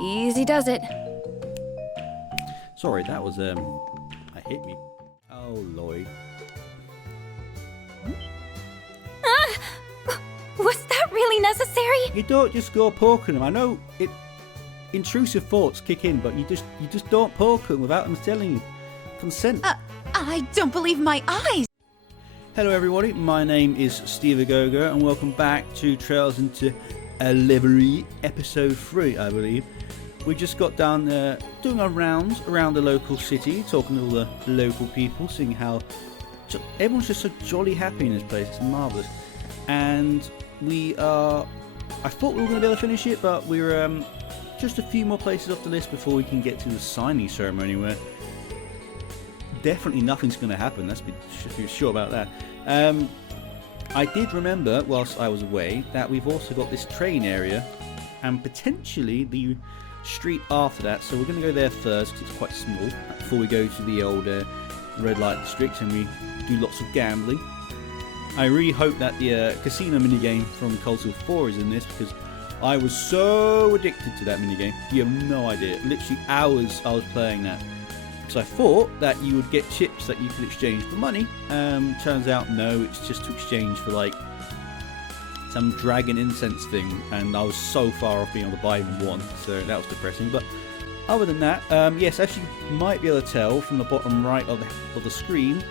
Easy does it. Sorry, that was a hit me. Oh, Lloyd. Was that really necessary? You don't just go poking them. I know intrusive thoughts kick in, but you just don't poke them without them telling you. Consent. I don't believe my eyes. Hello everybody, my name is Steve Agogo and welcome back to Trails into Reverie episode 3, I believe. We just got down doing our rounds around the local city, talking to all the local people, seeing how everyone's just so jolly happy in this place. It's marvellous. And I thought we were going to be able to finish it, but we're just a few more places off the list before we can get to the signing ceremony, where definitely nothing's going to happen. Let's be sure about that. I did remember whilst I was away that we've also got this train area and potentially the street after that, so we're going to go there first because it's quite small before we go to the old red light district and we do lots of gambling. I really hope that the casino minigame from Cold Steel 4 is in this, because I was so addicted to that minigame. You have no idea. Literally hours I was playing that. Because I thought that you would get chips that you could exchange for money. Turns out no, it's just to exchange for like some dragon incense thing. And I was so far off being able to buy even one. So that was depressing. But other than that, yes, as you might be able to tell from the bottom right of the screen,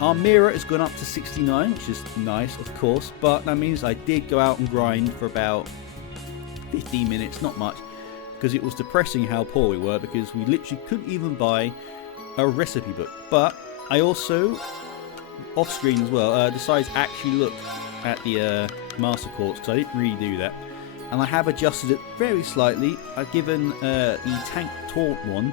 our mirror has gone up to 69, which is nice, of course, but that means I did go out and grind for about 15 minutes, not much, because it was depressing how poor we were, because we literally couldn't even buy a recipe book. But I also, off screen as well, decided to actually look at the master quartz, because I didn't really do that, and I have adjusted it very slightly. I've given the tank taunt one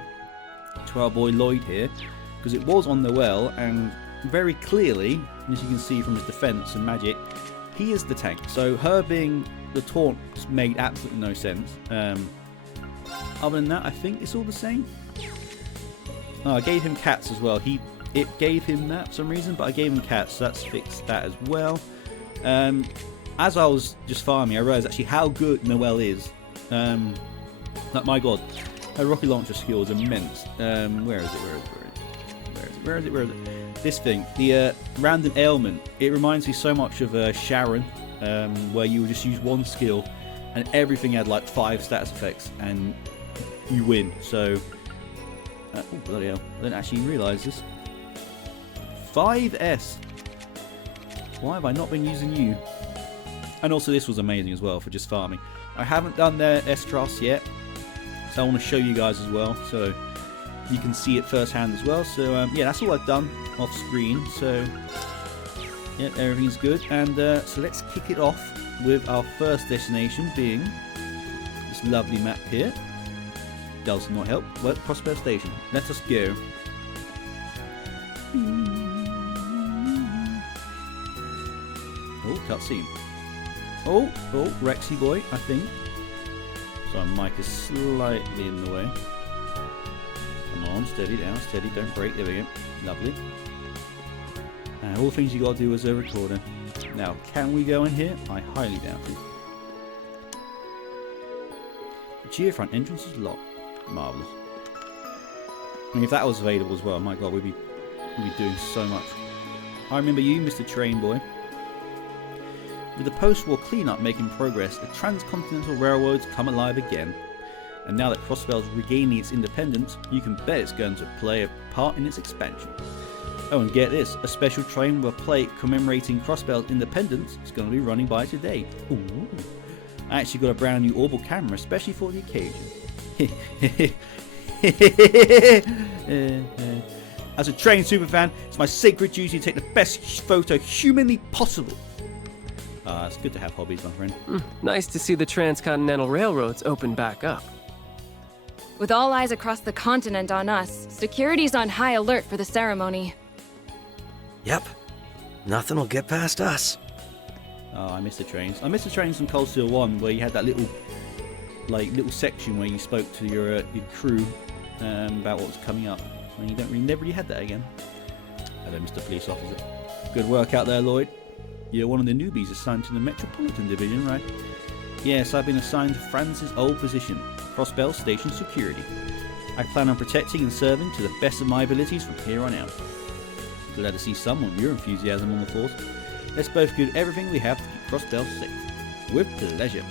to our boy Lloyd here, because it was on the well, and very clearly, as you can see from his defense and magic, he is the tank. So her being the taunt made absolutely no sense. Other than that, I think it's all the same. Oh, I gave him cats as well. It gave him that for some reason, but I gave him cats, so that's fixed that as well. As I was just farming, I realised actually how good Noelle is. Like, my god, her rocket launcher skill is immense. Where is it? This thing, the random ailment, it reminds me so much of Sharon, where you would just use one skill and everything had like 5 status effects and you win. So, oh bloody hell, I didn't actually realise this. 5S. Why have I not been using you? And also this was amazing as well for just farming. I haven't done their S-Trust yet, so I want to show you guys as well, so you can see it firsthand as well. So yeah, that's all I've done off screen. So yeah, everything's good. And so let's kick it off with our first destination being this lovely map here. Does not help. Well, Crossbell Station. Let us go. Oh, cutscene. Oh, Rexy boy, I think. So my mic is slightly in the way. Come on, steady down, steady, don't break. There we go. Lovely. And all the things you gotta do as a recorder. Now, can we go in here? I highly doubt it. The geofront entrance is locked. Marvellous. I mean, if that was available as well, my god, we'd be doing so much. I remember you, Mr. Train Boy. With the post-war cleanup making progress, the transcontinental railroads come alive again. And now that Crossbell's regaining its independence, you can bet it's going to play a part in its expansion. Oh, and get this, a special train with a plate commemorating Crossbell's independence is going to be running by today. Ooh. I actually got a brand new Orbital camera, especially for the occasion. As a train superfan, it's my sacred duty to take the best photo humanly possible. It's good to have hobbies, my friend. Nice to see the transcontinental railroads open back up. With all eyes across the continent on us, security's on high alert for the ceremony. Yep. Nothing will get past us. Oh, I miss the trains. I miss the trains from Cold Steel 1, where you had that little section where you spoke to your crew about what was coming up. And you never really had that again. Hello, Mr. Police Officer. Good work out there, Lloyd. You're one of the newbies assigned to the Metropolitan Division, right? Yes, I've been assigned to Francis' old position, Crossbell Station security. I plan on protecting and serving to the best of my abilities from here on out. Glad to see someone with your enthusiasm on the force. Let's both do everything we have to keep Crossbell safe. With pleasure.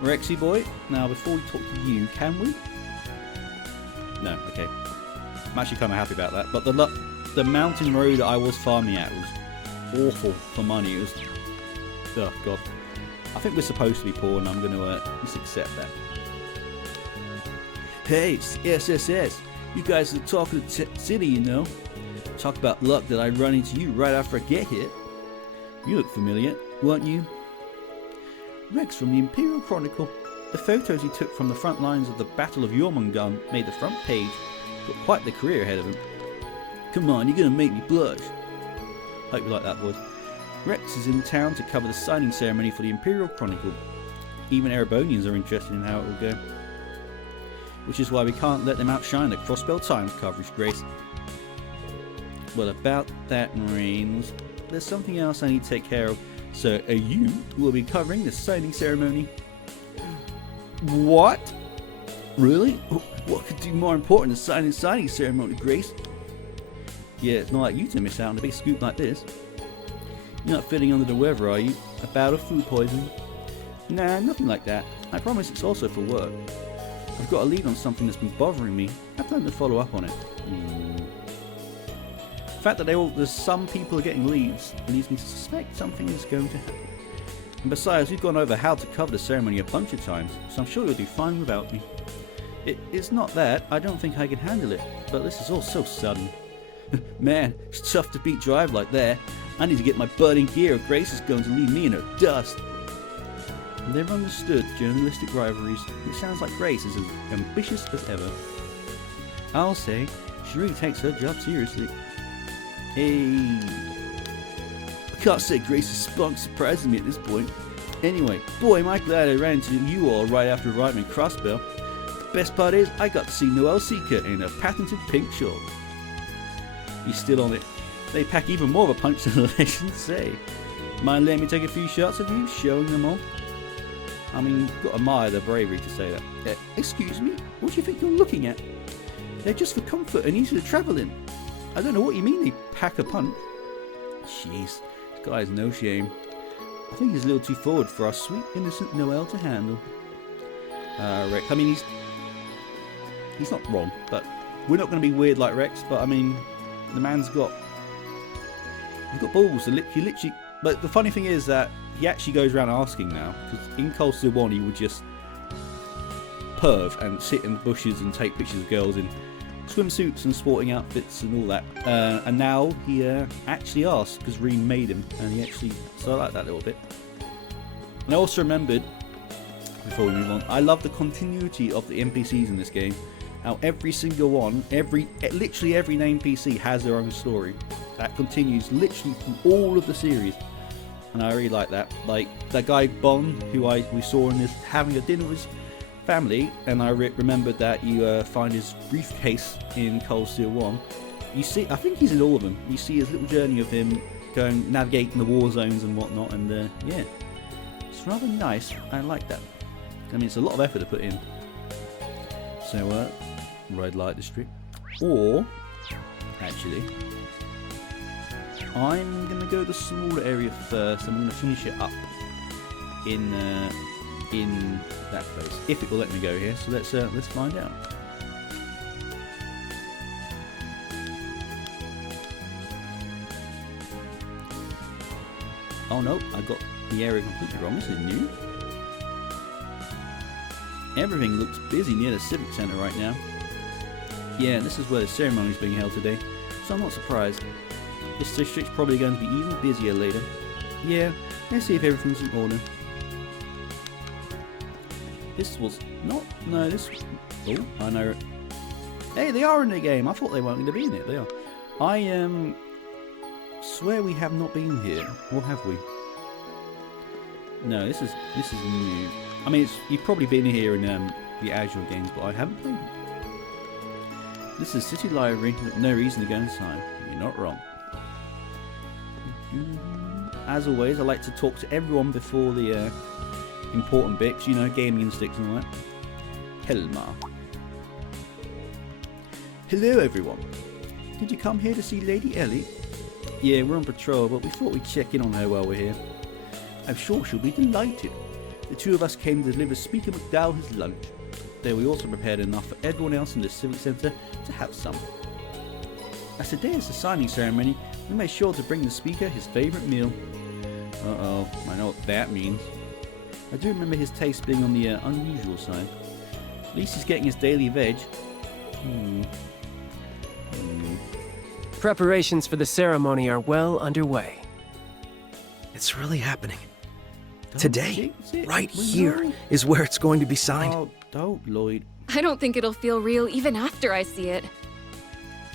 Rexy boy, now before we talk to you, can we? No, okay. I'm actually kind of happy about that. But the mountain road that I was farming at was awful for money. It was... oh, God. I think we're supposed to be poor, and I'm going to just accept that. Hey, it's SSS. You guys are the talk of the city, you know. Talk about luck that I run into you right after I get here. You look familiar, weren't you? Rex from the Imperial Chronicle. The photos he took from the front lines of the Battle of Jormungand made the front page. Got quite the career ahead of him. Come on, you're going to make me blush. Hope you like that voice. Rex is in town to cover the signing ceremony for the Imperial Chronicle. Even Erebonians are interested in how it will go. Which is why we can't let them outshine the Crossbell Times coverage, Grace. Well, about that, Marines, there's something else I need to take care of. So, you will be covering the signing ceremony. What? Really? What could be more important than signing ceremony, Grace? Yeah, it's not like you to miss out on a big scoop like this. You're not feeling under the weather, are you? A bout of food poisoning? Nah, nothing like that. I promise it's also for work. I've got a lead on something that's been bothering me. I plan to follow up on it. The fact that there's some people are getting leads leads me to suspect something is going to happen. And besides, we've gone over how to cover the ceremony a bunch of times, so I'm sure you'll do fine without me. It's not that, I don't think I can handle it, but this is all so sudden. Man, it's tough to beat drive like that. I need to get my butt in gear or Grace is going to leave me in her dust. They've understood journalistic rivalries. It sounds like Grace is as ambitious as ever. I'll say, she really takes her job seriously. Hey, I can't say Grace's spunk surprises me at this point. Anyway, boy, am I glad I ran into you all right after arriving in Crossbell. The best part is, I got to see Noelle Seeker in a patented pink shawl. He's still on it. They pack even more of a punch than the legends say. Mind letting me take a few shots of you, showing them all? I mean, you've got to admire their bravery to say that. Excuse me? What do you think you're looking at? They're just for comfort and easy to travel in. I don't know what you mean they pack a punch. Jeez, this guy has no shame. I think he's a little too forward for our sweet, innocent Noelle to handle. Rex, I mean, he's not wrong, but we're not going to be weird like Rex, but I mean, the man's got... he's got balls. He literally... But the funny thing is that he actually goes around asking now, because in Cold Steel 1 he would just perv and sit in bushes and take pictures of girls in swimsuits and sporting outfits and all that. And now he actually asks, because Reem made him, and he actually... so I like that little bit. And I also remembered, before we move on, I love the continuity of the NPCs in this game. How every single one, literally every named NPC has their own story. That continues literally through all of the series. And I really like that. Like that guy Bon, who we saw in this having a dinner with his family, and I remembered that you find his briefcase in Cold Steel 1. You see, I think he's in all of them. You see his little journey of him going navigating the war zones and whatnot, and yeah, it's rather nice. I like that. I mean, it's a lot of effort to put in. So, Red Light District, or actually, I'm gonna go the smaller area first. I'm gonna finish it up in that place, if it will let me go here. So let's find out. Oh no, I got the area completely wrong. This is new. Everything looks busy near the Civic Centre right now. Yeah, this is where the ceremony is being held today, so I'm not surprised. This district's probably going to be even busier later. Yeah, let's see if everything's in order. This was not... no, this... oh, I know. Hey, they are in the game. I thought they weren't going to be in it. They are. I swear we have not been here, or have we? No, this is new. I mean, you've probably been here in the Azure games, but I haven't played them. This is City Library, no reason to go inside. You're not wrong. as always, I like to talk to everyone before the important bits, you know, gaming and sticks and all that. Helma. Hello, everyone. Did you come here to see Lady Ellie? Yeah, we're on patrol, but we thought we'd check in on her while we're here. I'm sure she'll be delighted. The two of us came to deliver Speaker McDowell his lunch. Though we also prepared enough for everyone else in the Civic Centre to have some. As today is the signing ceremony, we made sure to bring the Speaker his favourite meal. Uh-oh, I know what that means. I do remember his taste being on the unusual side. At least he's getting his daily veg. Preparations for the ceremony are well underway. It's really happening. Don't Today, jinx it. right We here, know. is where it's going to be signed. Oh, don't, Lloyd. I don't think it'll feel real even after I see it.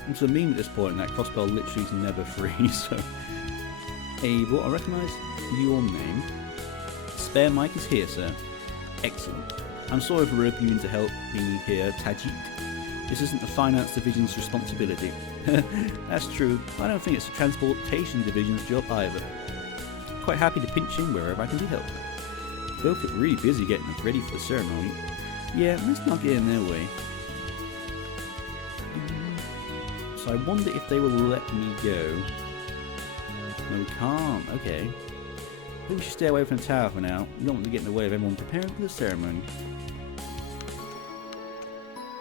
It's a meme at this point, and that Crossbell literally is never free, so... Abel, I recognise your name. Spare mic is here, sir. Excellent. I'm sorry for roping you in to help me here, Tajik. This isn't the finance division's responsibility. That's true. I don't think it's the transportation division's job either. Quite happy to pinch in wherever I can be helped. Both get really busy getting ready for the ceremony. Yeah, let's not get in their way. So I wonder if they will let me go. No, we can't. Okay. Maybe we should stay away from the tower for now. We don't want to get in the way of everyone preparing for the ceremony.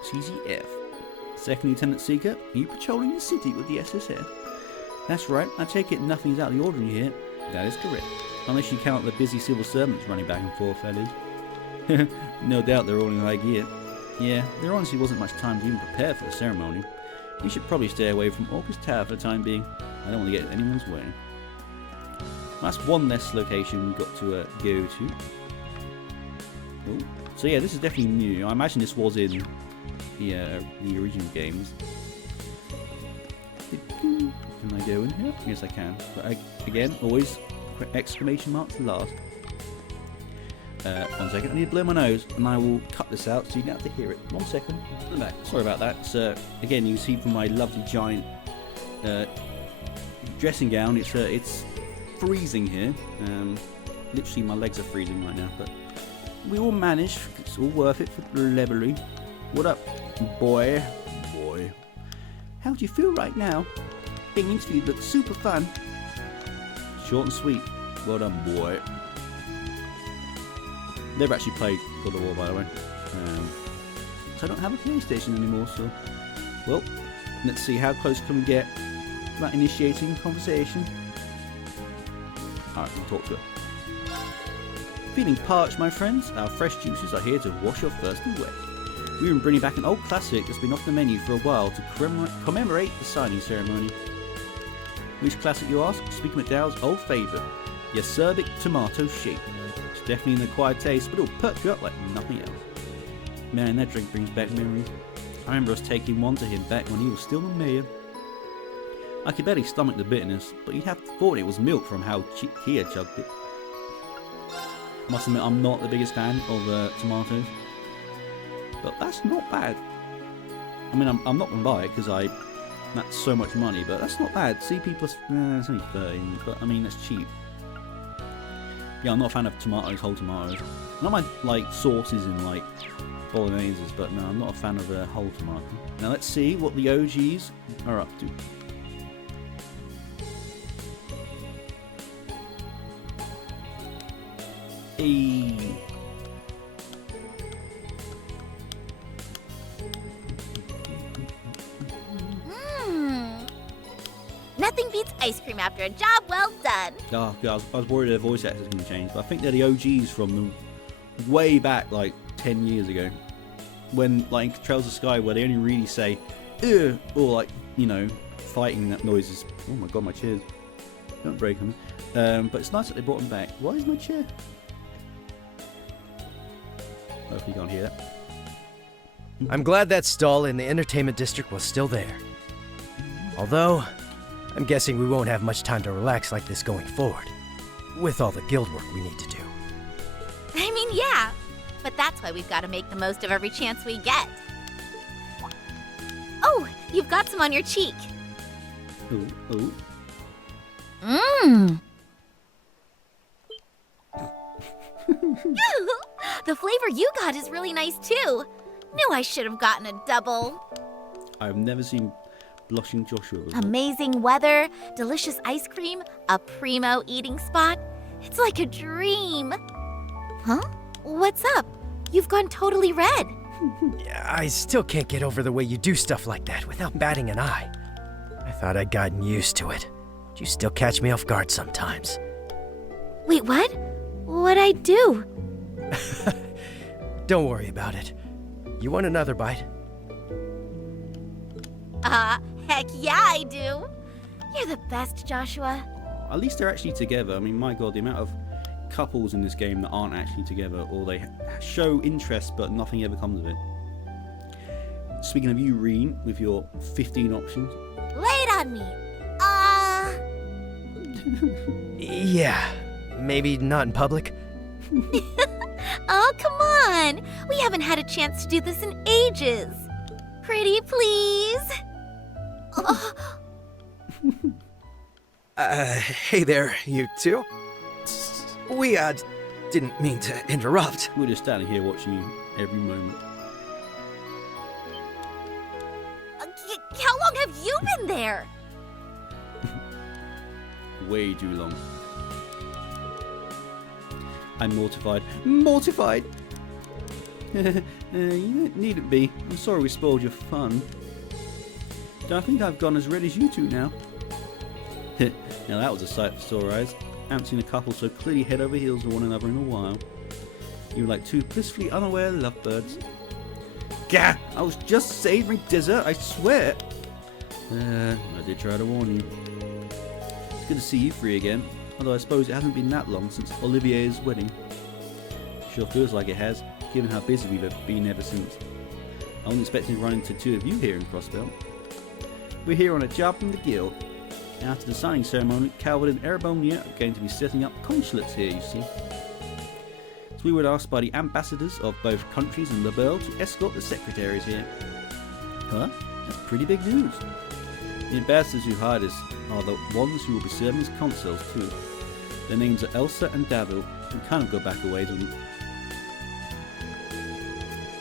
CZF. Second Lieutenant Seeker, are you patrolling the city with the SSF? That's right. I take it nothing's out of the ordinary here. That is correct. Unless you count the busy civil servants running back and forth, fellas. No doubt they're all in high gear. Yeah, there honestly wasn't much time to even prepare for the ceremony. You should probably stay away from Orcus Tower for the time being. I don't want to get in anyone's way. That's one less location we've got to go to. Oh. So yeah, this is definitely new. I imagine this was in the original games. Can I go in here? Yes, I can. But again, always exclamation marks last. 1 second, I need to blow my nose, and I will cut this out so you don't have to hear it. 1 second. I'm back. Sorry about that. So again, you can see from my lovely giant dressing gown, it's freezing here. Literally, my legs are freezing right now, but we will manage. It's all worth it for Reverie. What up, boy? Boy. How do you feel right now? Being interviewed looks super fun. Short and sweet. Well done, boy. Never actually played God of War, by the way. So I don't have a PlayStation anymore, so... Well, let's see how close can we get without initiating conversation. Alright, we'll talk to her. Feeling parched, my friends? Our fresh juices are here to wash your thirst away. We've been bringing back an old classic that's been off the menu for a while to commemorate the signing ceremony. Which classic, you ask? Speaker McDowell's old favourite, the acerbic tomato shake. It's definitely an acquired taste, but it'll perk you up like nothing else. Man, that drink brings back memories. I remember us taking one to him back when he was still the mayor. I could barely stomach the bitterness, but you'd have thought it was milk from how he had chugged it. Must admit, I'm not the biggest fan of tomatoes, but that's not bad. I mean, I'm not going to buy it because that's so much money, but that's not bad. CP plus, it's only 13, but I mean, that's cheap. Yeah, I'm not a fan of tomatoes, whole tomatoes. Not my, like, sauces and, like, bologneses, but no, I'm not a fan of whole tomato. Now let's see what the OGs are up to. Nothing beats ice cream after a job well done. Oh, God, I was worried their voice actors going to change, but I think they're the OGs from the way back, like 10 years ago, when, like, in Trails of Sky, where they only really say, ugh, or, like, you know, fighting that noises. Oh my God, my chairs. Don't break them. But it's nice that they brought them back. Why is my chair? Hopefully you can't hear that. I'm glad that stall in the entertainment district was still there. Although, I'm guessing we won't have much time to relax like this going forward, with all the guild work we need to do. I mean, yeah, but that's why we've got to make the most of every chance we get. Oh, you've got some on your cheek. Ooh, ooh. The flavor you got is really nice too. Knew I should have gotten a double. I've never seen blushing Joshua before. Amazing weather, delicious ice cream, a primo eating spot. It's like a dream. Huh? What's up? You've gone totally red. I still can't get over the way you do stuff like that without batting an eye. I thought I'd gotten used to it. But you still catch me off guard sometimes. Wait, what? What'd I do? Don't worry about it. You want another bite? Heck yeah, I do. You're the best, Joshua. At least they're actually together. I mean, my god, the amount of couples in this game that aren't actually together, or they show interest but nothing ever comes of it. Speaking of you, Reen, with your 15 options. Lay it on me. Yeah, maybe not in public. Oh, come on. We haven't had a chance to do this in ages. Pretty, please. Oh. Hey there, you two. We, didn't mean to interrupt. We're just standing here watching you every moment. How long have you been there? Way too long. I'm mortified. Mortified! You don't need it be. I'm sorry we spoiled your fun. Don't think I've gone as red as you two now. Now that was a sight for sore eyes. I haven't seen a couple so clearly head over heels for one another in a while. You were like two blissfully unaware lovebirds. Gah! I was just savouring dessert, I swear! I did try to warn you. It's good to see you three again, although I suppose it hasn't been that long since Olivier's wedding. Sure feels like it has, given how busy we've been ever since. I wasn't expecting to run into two of you here in Crossbell. We're here on a job from the guild. After the signing ceremony, Calvin and Erebonia are going to be setting up consulates here, you see. So we were asked by the ambassadors of both countries and Labelle to escort the secretaries here. Huh? That's pretty big news. The ambassadors who hired us are the ones who will be serving as consuls too. Their names are Elsa and Dario. We kind of go back a ways, wouldn't we?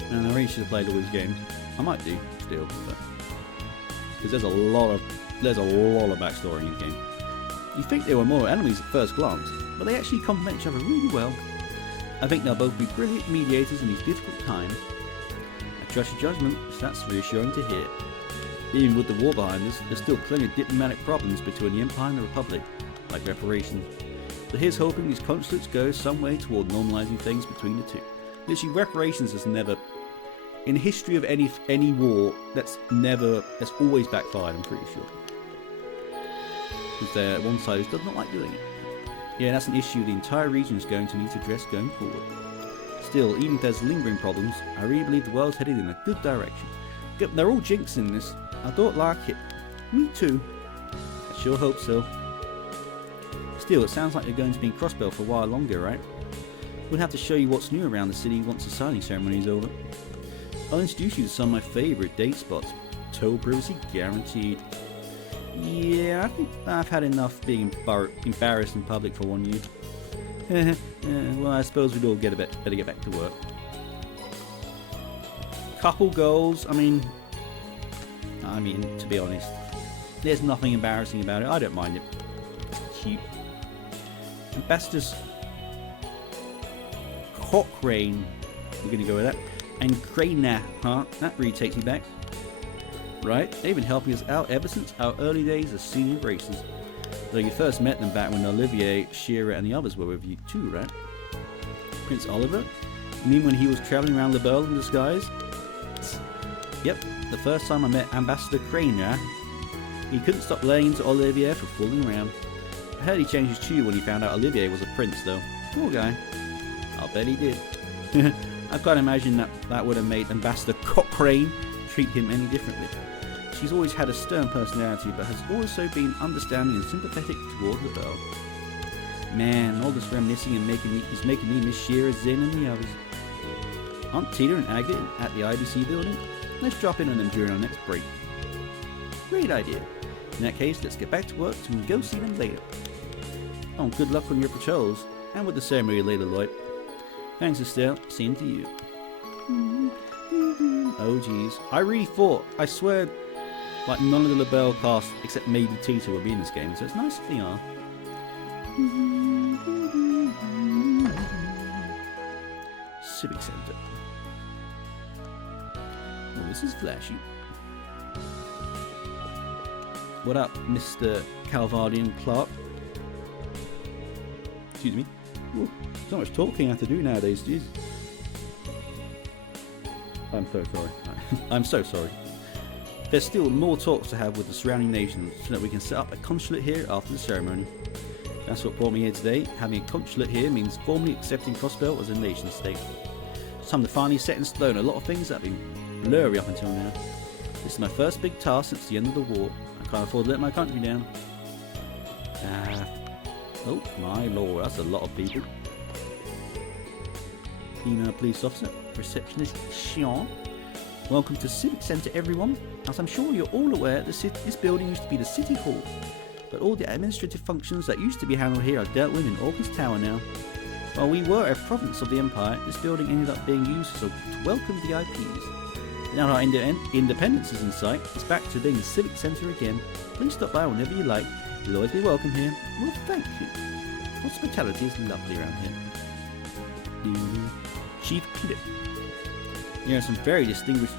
And I really should have played all these games. I might do still, but because there's a lot of backstory in the game. You think they were more enemies at first glance, but they actually complement each other really well. I think they'll both be brilliant mediators in these difficult times. I trust your judgment, so that's reassuring to hear. Even with the war behind us, there's still plenty of diplomatic problems between the Empire and the Republic, like reparations. So here's hoping these consulates go some way toward normalizing things between the two. Literally, reparations has never, in the history of any war, that's always backfired, I'm pretty sure. Because one side does not like doing it. Yeah, that's an issue the entire region is going to need to address going forward. Still, even if there's lingering problems, I really believe the world's headed in a good direction. They're all jinxing this. I don't like it. Me too. I sure hope so. Still, it sounds like you're going to be in Crossbell for a while longer, right? We'll have to show you what's new around the city once the signing ceremony is over. I'll introduce you to some of my favourite date spots. Total privacy guaranteed. Yeah, I think I've had enough being embarrassed in public for 1 year. Well, I suppose we'd all better get back to work. Couple goals, I mean, to be honest, there's nothing embarrassing about it. I don't mind it. It's cute. Ambassadors Cochrane, we're going to go with that. And Craina, huh? That really takes me back. Right? They've been helping us out ever since our early days as senior racers. Though you first met them back when Olivier, Shearer and the others were with you too, right? Prince Oliver? You mean when he was travelling around Labelle in disguise? Yep, the first time I met Ambassador Crainer, he couldn't stop laying into Olivier for fooling around. I heard he changed his tune when he found out Olivier was a prince though. Poor guy. I'll bet he did. I can't imagine that would have made Ambassador Cochrane treat him any differently. She's always had a stern personality, but has also been understanding and sympathetic toward the girl. Man, all this reminiscing and making me miss Shearer, Zin and the others. Aren't Tina and Agate at the IBC building? Let's drop in on them during our next break. Great idea. In that case, let's get back to work so we can go see them later. Oh, good luck on your patrols, and with the ceremony later, Lloyd. Thanks, Estelle. Same to you. Oh, jeez. I really thought, I swear, like none of the LaBelle cast, except maybe Tita, will be in this game, so it's nice that they are. Civic Center. Oh, this is flashy. What up, Mr. Calvardian Clark? Excuse me. Ooh, so much talking I have to do nowadays, jeez. I'm so sorry. I'm so sorry. There's still more talks to have with the surrounding nations so that we can set up a consulate here after the ceremony. That's what brought me here today. Having a consulate here means formally accepting Crossbell as a nation state. It's time to finally set in stone a lot of things that have been blurry up until now. This is my first big task since the end of the war. I can't afford to let my country down. Oh my lord, that's a lot of people. Female police officer, receptionist Sean. Welcome to Civic Center, everyone. As I'm sure you're all aware, this building used to be the City Hall, but all the administrative functions that used to be handled here are dealt with in August Tower now. While we were a province of the Empire, this building ended up being used to welcome VIPs. Now our independence is in sight, it's back to being the Civic Center again. Please stop by whenever you like. You'll always be welcome here. Well, thank you. Hospitality is lovely around here. Chief Clip. There are some very distinguished...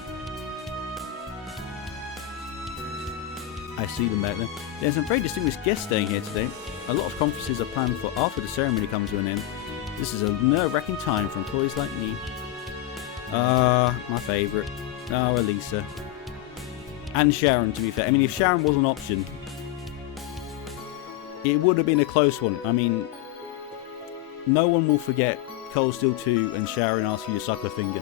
I see them back there. There are some very distinguished guests staying here today. A lot of conferences are planned for after the ceremony comes to an end. This is a nerve-wracking time for employees like me. My favourite. Alisa. And Sharon, to be fair. I mean, if Sharon was an option, it would have been a close one. I mean, no one will forget Cold Steel 2 and Sharon ask you to suck a finger.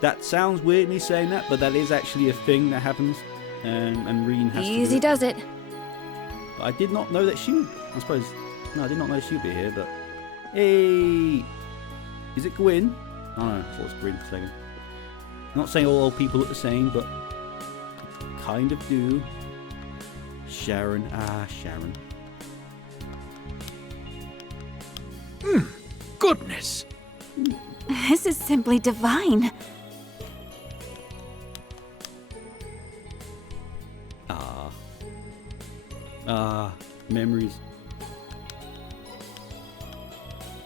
That sounds weird me saying that, but that is actually a thing that happens. And Reen has Easy to do it. does it. But I did not know that she would... I suppose... No, I did not know she would be here, but... Hey! Is it Gwyn? Oh no, I thought it was Gwyn for a second. Not saying all old people look the same, but... kind of do. Sharon. Ah, Sharon. Goodness! This is simply divine. Memories.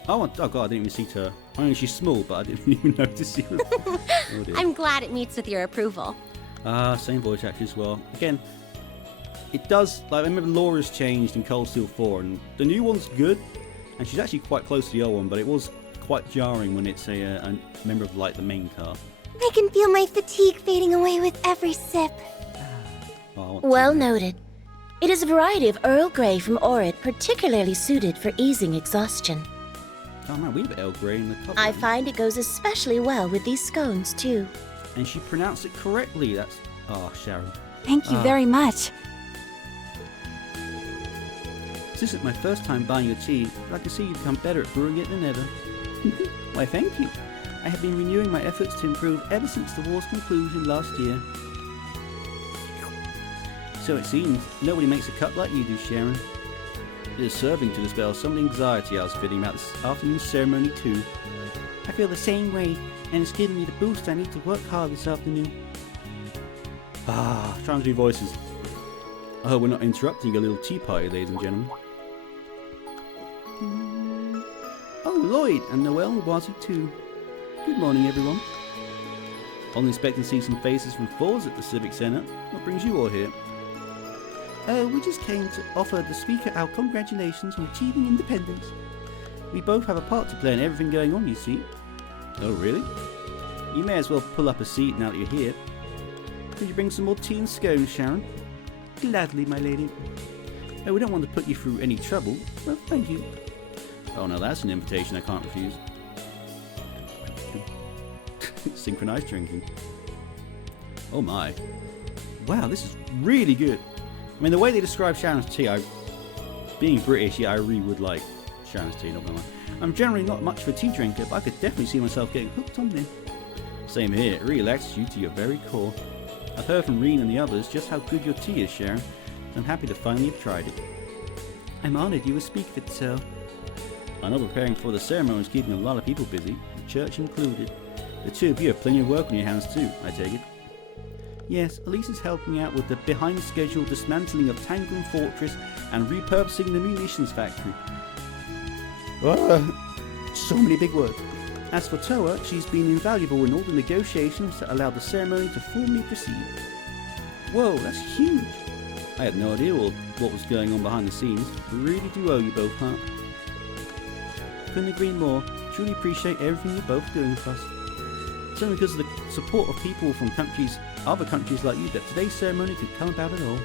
Oh god, I didn't even see her. I mean, she's small, but I didn't even notice she was... Oh, dear. I'm glad it meets with your approval. Same voice actor as well. Again, it does... Like, I remember Laura's changed in Cold Steel 4, and the new one's good, and she's actually quite close to the old one, but it was quite jarring when it's a member of, like, the main cast. I can feel my fatigue fading away with every sip. Oh, Well noted. It is a variety of Earl Grey from Orid particularly suited for easing exhaustion. Oh man, we have Earl Grey in the cup. I find it goes especially well with these scones, too. And she pronounced it correctly. That's... Oh, Sharon. Thank you very much. This isn't my first time buying your tea, but I can see you've become better at brewing it than ever. Why, thank you. I have been renewing my efforts to improve ever since the war's conclusion last year. So it seems, nobody makes a cup like you do, Sharon. It is serving to dispel some of the anxiety I was feeling about this afternoon's ceremony too. I feel the same way, and it's giving me the boost I need to work hard this afternoon. Trying to do voices. I hope we're not interrupting a little tea party, ladies and gentlemen. Oh, Lloyd and Noel and Wazzy too. Good morning, everyone. Only expecting to see some faces from Falls at the Civic Center. What brings you all here? We just came to offer the speaker our congratulations on achieving independence. We both have a part to play in everything going on, you see. Oh, really? You may as well pull up a seat now that you're here. Could you bring some more tea and scones, Sharon? Gladly, my lady. Oh, we don't want to put you through any trouble. Well, thank you. Oh, no, that's an invitation I can't refuse. Synchronized drinking. Oh, my. Wow, this is really good. I mean, the way they describe Sharon's tea, being British, yeah, I really would like Sharon's tea, not gonna lie. I'm generally not much of a tea drinker, but I could definitely see myself getting hooked on it. Same here, it really relaxes you to your very core. I've heard from Reen and the others just how good your tea is, Sharon, and I'm happy to finally have tried it. I'm honoured you would speak of it, so. I know preparing for the ceremony is keeping a lot of people busy. church included. The two of you have plenty of work on your hands too, I take it. Yes, Elisa's helping out with the behind-schedule dismantling of Tangram Fortress and repurposing the munitions factory. So many big words. As for Toa, she's been invaluable in all the negotiations that allowed the ceremony to formally proceed. Whoa, that's huge! I had no idea what was going on behind the scenes. We really do owe you both, huh? Couldn't agree more. Truly appreciate everything you're both doing for us. It's only because of the support of people from other countries like you that today's ceremony could come about at all.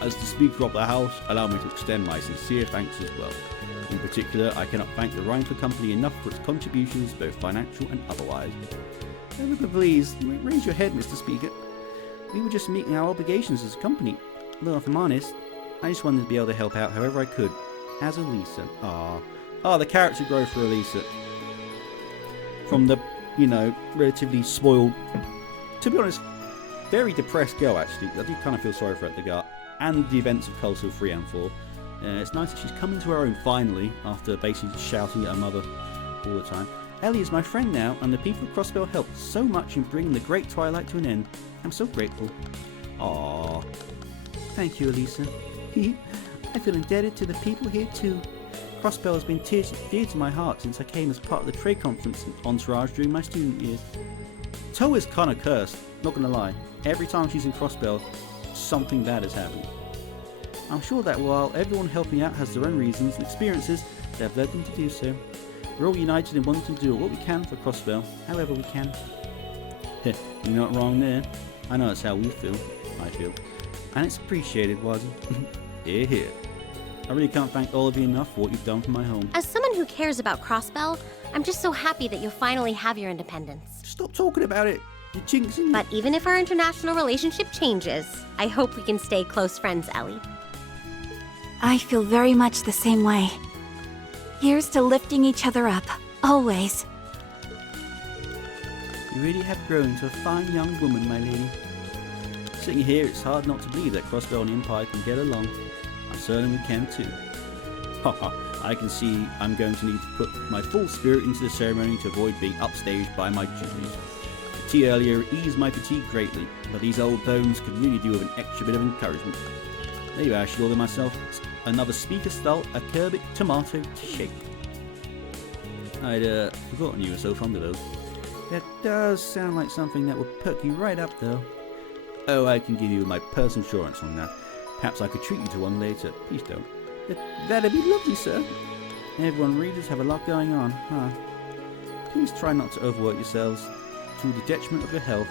As the Speaker of the House, allow me to extend my sincere thanks as well. In particular, I cannot thank the Rhineford Company enough for its contributions, both financial and otherwise. Please, raise your head, Mr. Speaker. We were just meeting our obligations as a company. Though if I'm honest, I just wanted to be able to help out however I could. As Alisa. The character growth for Alisa. From the, relatively spoiled, to be honest, very depressed girl actually. I do kind of feel sorry for her at the gut. And the events of Cold Steel 3 and 4. It's nice that she's coming to her own finally, after basically shouting at her mother all the time. Ellie is my friend now, and the people of Crossbell helped so much in bringing the Great Twilight to an end. I'm so grateful. Aww. Thank you, Alisa. I feel indebted to the people here too. Crossbell has been dear to my heart since I came as part of the trade conference and entourage during my student years. Toa is kind of cursed, not gonna lie. Every time she's in Crossbell, something bad has happened. I'm sure that while everyone helping out has their own reasons and experiences that have led them to do so, we're all united in wanting to do what we can for Crossbell, however we can. You're not wrong there. I know that's how we feel. I feel. And it's appreciated, Wazzy. Hear, hear. I really can't thank all of you enough for what you've done for my home. As someone who cares about Crossbell, I'm just so happy that you'll finally have your independence. Stop talking about it. You're jinxing. But even if our international relationship changes, I hope we can stay close friends, Ellie. I feel very much the same way. Here's to lifting each other up, always. You really have grown into a fine young woman, my lady. Sitting here, it's hard not to believe that Crossbell and the Empire can get along. I certainly can too. Haha, I can see I'm going to need to put my full spirit into the ceremony to avoid being upstaged by my juniors. The tea earlier eased my fatigue greatly, but these old bones could really do with an extra bit of encouragement. Maybe I should order myself another speaker-style acerbic tomato shake. I'd forgotten you were so fond of those. That does sound like something that would perk you right up, though. Oh, I can give you my personal assurance on that. Perhaps I could treat you to one later. Please don't. That'd be lovely, sir. Everyone really does have a lot going on, huh? Please try not to overwork yourselves to the detriment of your health.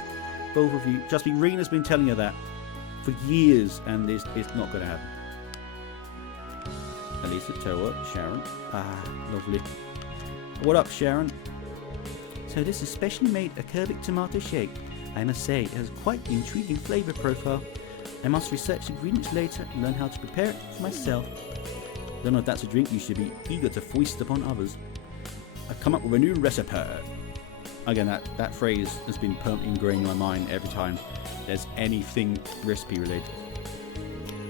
Both of you. Just be, Rena's been telling you that for years, and it's not going to happen. Alisa, Toa, Sharon. Lovely. What up, Sharon? So this is specially made acerbic tomato shake. I must say, it has quite the intriguing flavour profile. I must research the ingredients later and learn how to prepare it for myself. Don't know if that's a drink you should be eager to foist upon others. I've come up with a new recipe. Again, that phrase has been permanently ingrained in my mind every time there's anything recipe related.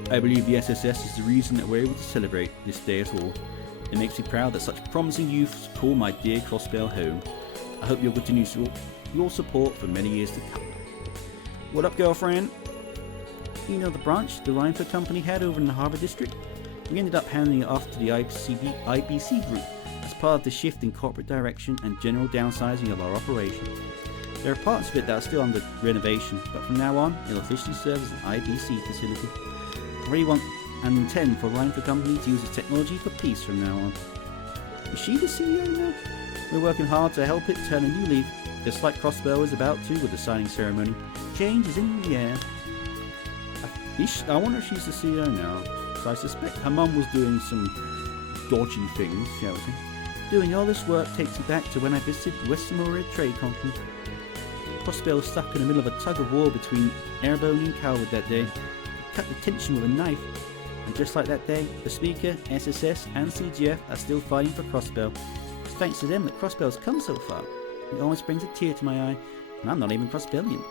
I believe the SSS is the reason that we're able to celebrate this day at all. It makes me proud that such promising youths call my dear Crossbell home. I hope you'll continue your support for many years to come. What up, girlfriend? You know the branch the Rhineford Company had over in the Harbour District? We ended up handing it off to the IBC group as part of the shift in corporate direction and general downsizing of our operation. There are parts of it that are still under renovation, but from now on, it'll officially serve as an IBC facility. I really want and intend for Rhineford Company to use the technology for peace from now on. Is she the CEO now? We're working hard to help it turn a new leaf, just like Crossbell is about to with the signing ceremony. Change is in the air. I wonder if she's the CEO now, so I suspect her mum was doing some dodgy things, shall we say. Doing all this work takes me back to when I visited the West Samoa Trade Conference. Crossbell was stuck in the middle of a tug of war between Airbone and Coward that day. Cut the tension with a knife, and just like that day, the Speaker, SSS and CGF are still fighting for Crossbell. It's thanks to them that Crossbell's come so far. It almost brings a tear to my eye, and I'm not even Crossbellian.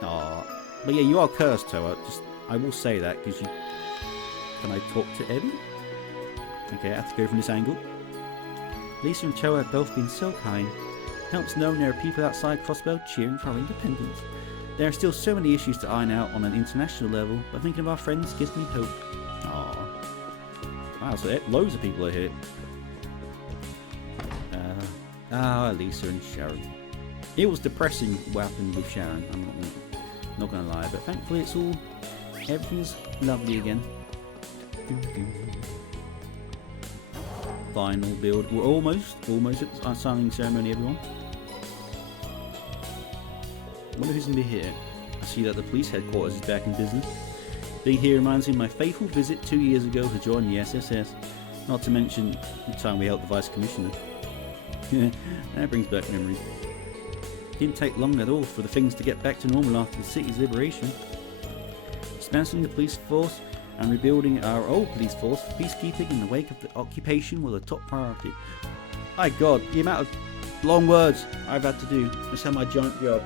Aww. But yeah, you are cursed, Toa. I will say that, because you... Can I talk to Eddie? Okay, I have to go from this angle. Lisa and Toa have both been so kind. helps knowing there are people outside Crossbell cheering for our independence. There are still so many issues to iron out on an international level, but thinking of our friends gives me hope. Aww. Wow, so loads of people are here. Alisa and Sharon. It was depressing what happened with Sharon, I'm not gonna lie, but thankfully everything's lovely again. Final build. We're almost at our signing ceremony, everyone. I wonder who's gonna be here. I see that the police headquarters is back in business. Being here reminds me of my faithful visit 2 years ago to join the SSS. Not to mention the time we helped the Vice Commissioner. That brings back memories. Didn't take long at all for the things to get back to normal after the city's liberation. Dismantling the police force and rebuilding our old police force, peacekeeping in the wake of the occupation was a top priority. My God, the amount of long words I've had to do. Let's have my giant job.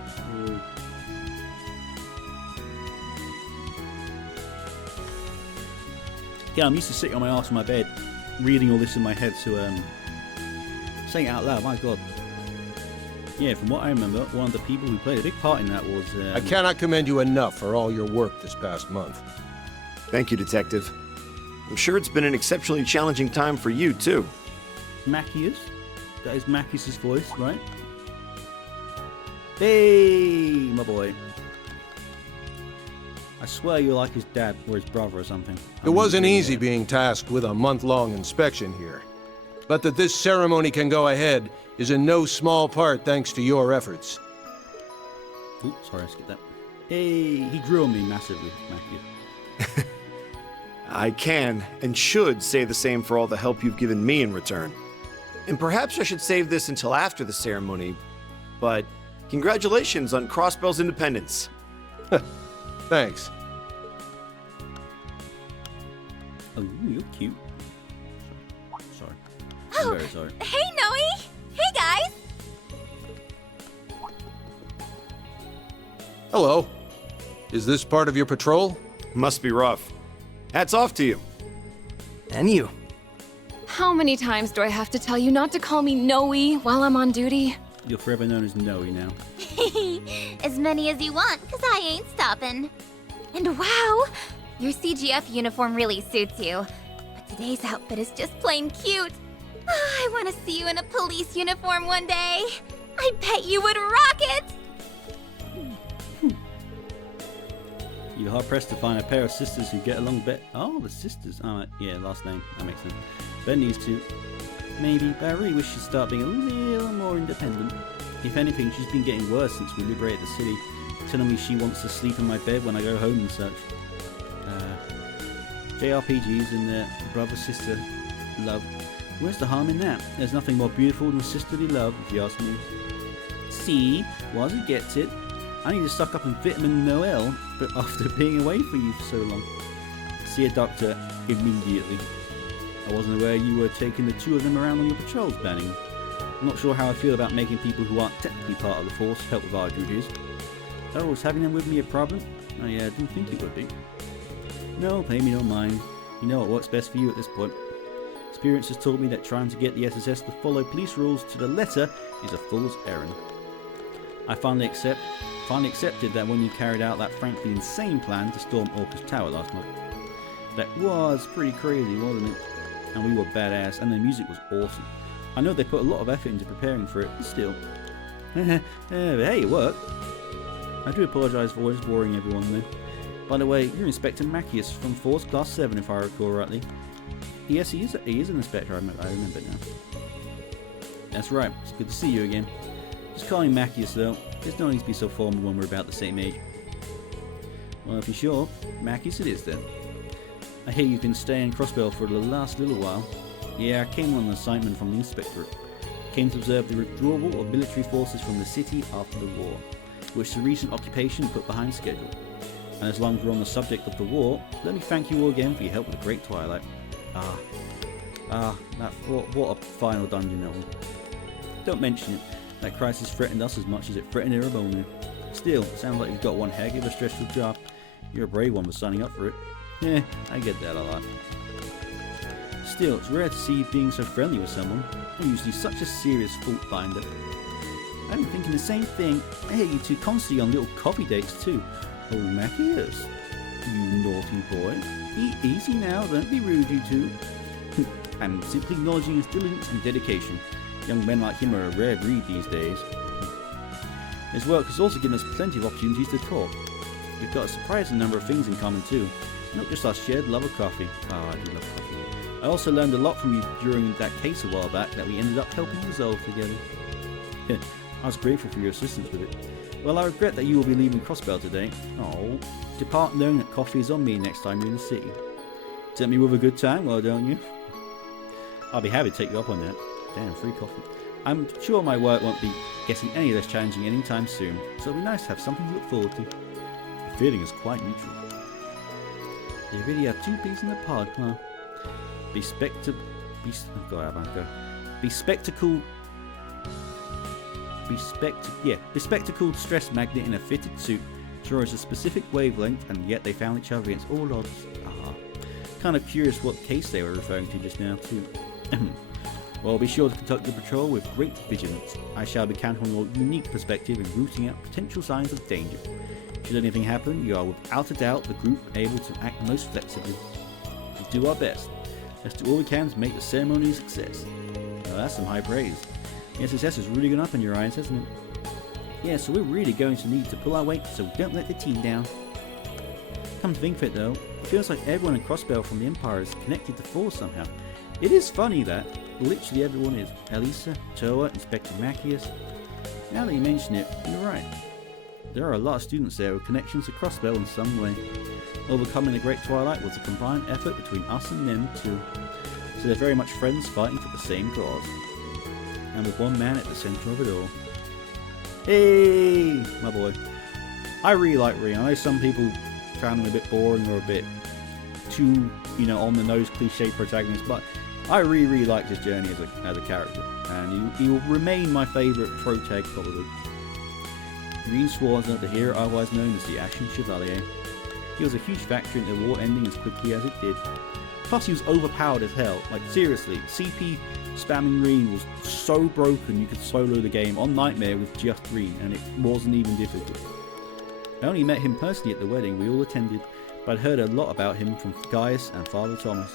Yeah, I'm used to sitting on my arse in my bed, reading all this in my head, so saying it out loud, my God. Yeah, from what I remember, one of the people who played a big part in that was... I cannot commend you enough for all your work this past month. Thank you, Detective. I'm sure it's been an exceptionally challenging time for you, too. Machias? That is Machias' voice, right? Hey, my boy. I swear you're like his dad or his brother or something. It wasn't easy being tasked with a month-long inspection here. But that this ceremony can go ahead is in no small part thanks to your efforts. Ooh, sorry, I skipped that. Hey, he grew on me massively, Machias. I can and should say the same for all the help you've given me in return. And perhaps I should save this until after the ceremony, but congratulations on Crossbell's independence. Thanks. Oh, you're cute. Sorry. Oh, I'm very sorry. Hey, Noe! Hey, guys! Hello. Is this part of your patrol? Must be rough. Hats off to you. And you. How many times do I have to tell you not to call me Noe while I'm on duty? You're forever known as Noe now. As many as you want, because I ain't stopping. And wow, your CGF uniform really suits you. But today's outfit is just plain cute. I want to see you in a police uniform one day. I bet you would rock it! You're hard pressed to find a pair of sisters who get along better. Oh, the sisters. Oh, yeah, last name. That makes sense. Ben needs to. Maybe, but I really wish she'd start being a little more independent. If anything, she's been getting worse since we liberated the city, telling me she wants to sleep in my bed when I go home and such. JRPGs and their brother-sister love. Where's the harm in that? There's nothing more beautiful than sisterly love, if you ask me. See, Wazzy gets it. I need to suck up and vitamin Noel, but after being away from you for so long. See a doctor immediately. I wasn't aware you were taking the two of them around on your patrols, Banning. I'm not sure how I feel about making people who aren't technically part of the force help with our duties. Oh, was having them with me a problem? Oh yeah, I didn't think it would be. No, pay me no mind. You know what works best for you at this point. Experience has taught me that trying to get the SSS to follow police rules to the letter is a fool's errand. I finally accepted that when you carried out that frankly insane plan to storm Orcus Tower last month. That was pretty crazy, wasn't it? And we were badass, and the music was awesome. I know they put a lot of effort into preparing for it, but still. But hey, it worked. I do apologise for always boring everyone though. By the way, you're Inspector Machias from Force Class 7 if I recall rightly. Yes, he is an inspector, I remember now. That's right, it's good to see you again. Just call me Machias though, there's no need to be so formal when we're about the same age. Well, if you're sure, Machias it is then. I hear you've been staying in Crossbell for the last little while. Yeah, I came on an assignment from the Inspectorate. Came to observe the withdrawal of military forces from the city after the war, which the recent occupation put behind schedule. And as long as we're on the subject of the war, let me thank you all again for your help with the Great Twilight. What a final dungeon that one. Don't mention it. That crisis threatened us as much as it threatened Erebona. Still, it sounds like you've got one heck of a stressful job. You're a brave one for signing up for it. Yeah, I get that a lot. Still, it's rare to see you being so friendly with someone. You're usually such a serious fault finder. I've been thinking the same thing. Hey, you two constantly on little coffee dates too. Boi Machias, you naughty boy. Easy now, don't be rude, you two. I'm simply acknowledging his diligence and dedication. Young men like him are a rare breed these days. His work has also given us plenty of opportunities to talk. We've got a surprising number of things in common too. Not just our shared love of coffee. Oh, I do love coffee. I also learned a lot from you during that case a while back that we ended up helping resolve together. I was grateful for your assistance with it. Well, I regret that you will be leaving Crossbell today. Oh, depart knowing that coffee is on me next time you're in the city. Tempt me with a good time, well, don't you? I'll be happy to take you up on that. Damn, free coffee. I'm sure my work won't be getting any less challenging anytime soon, so it'll be nice to have something to look forward to. The feeling is quite neutral. They really have two peas in the pod, huh? Bespectacled stress magnet in a fitted suit draws a specific wavelength, and yet they found each other against all odds. Kind of curious what case they were referring to just now too. Well, be sure to conduct the patrol with great vigilance. I shall be counting on your unique perspective in rooting out potential signs of danger. Should anything happen, you are without a doubt the group able to act most flexibly. We'll do our best. Let's do all we can to make the ceremony a success. Well, that's some high praise. The success has really gone up in your eyes, hasn't it? Yeah, so we're really going to need to pull our weight, so don't let the team down. Come to think of it though, it feels like everyone in Crossbell from the Empire is connected to Force somehow. It is funny that literally everyone is. Alisa, Toa, Inspector Machias. Now that you mention it, you're right. There are a lot of students there with connections to Crossbell in some way. Overcoming the Great Twilight was a combined effort between us and them too. So they're very much friends fighting for the same cause. And with one man at the centre of it all. Hey, my boy. I really like Ree. I know some people found him a bit boring or a bit too, on the nose cliche protagonist, but I really liked his journey as a character, and he will remain my favourite protag probably. Green Swarza, the hero otherwise known as the Ashen Chevalier. He was a huge factor in the war ending as quickly as it did. Plus he was overpowered as hell, like seriously, CP spamming Reen was so broken you could solo the game on Nightmare with just Reen, and it wasn't even difficult. I only met him personally at the wedding we all attended, but I'd heard a lot about him from Gaius and Father Thomas.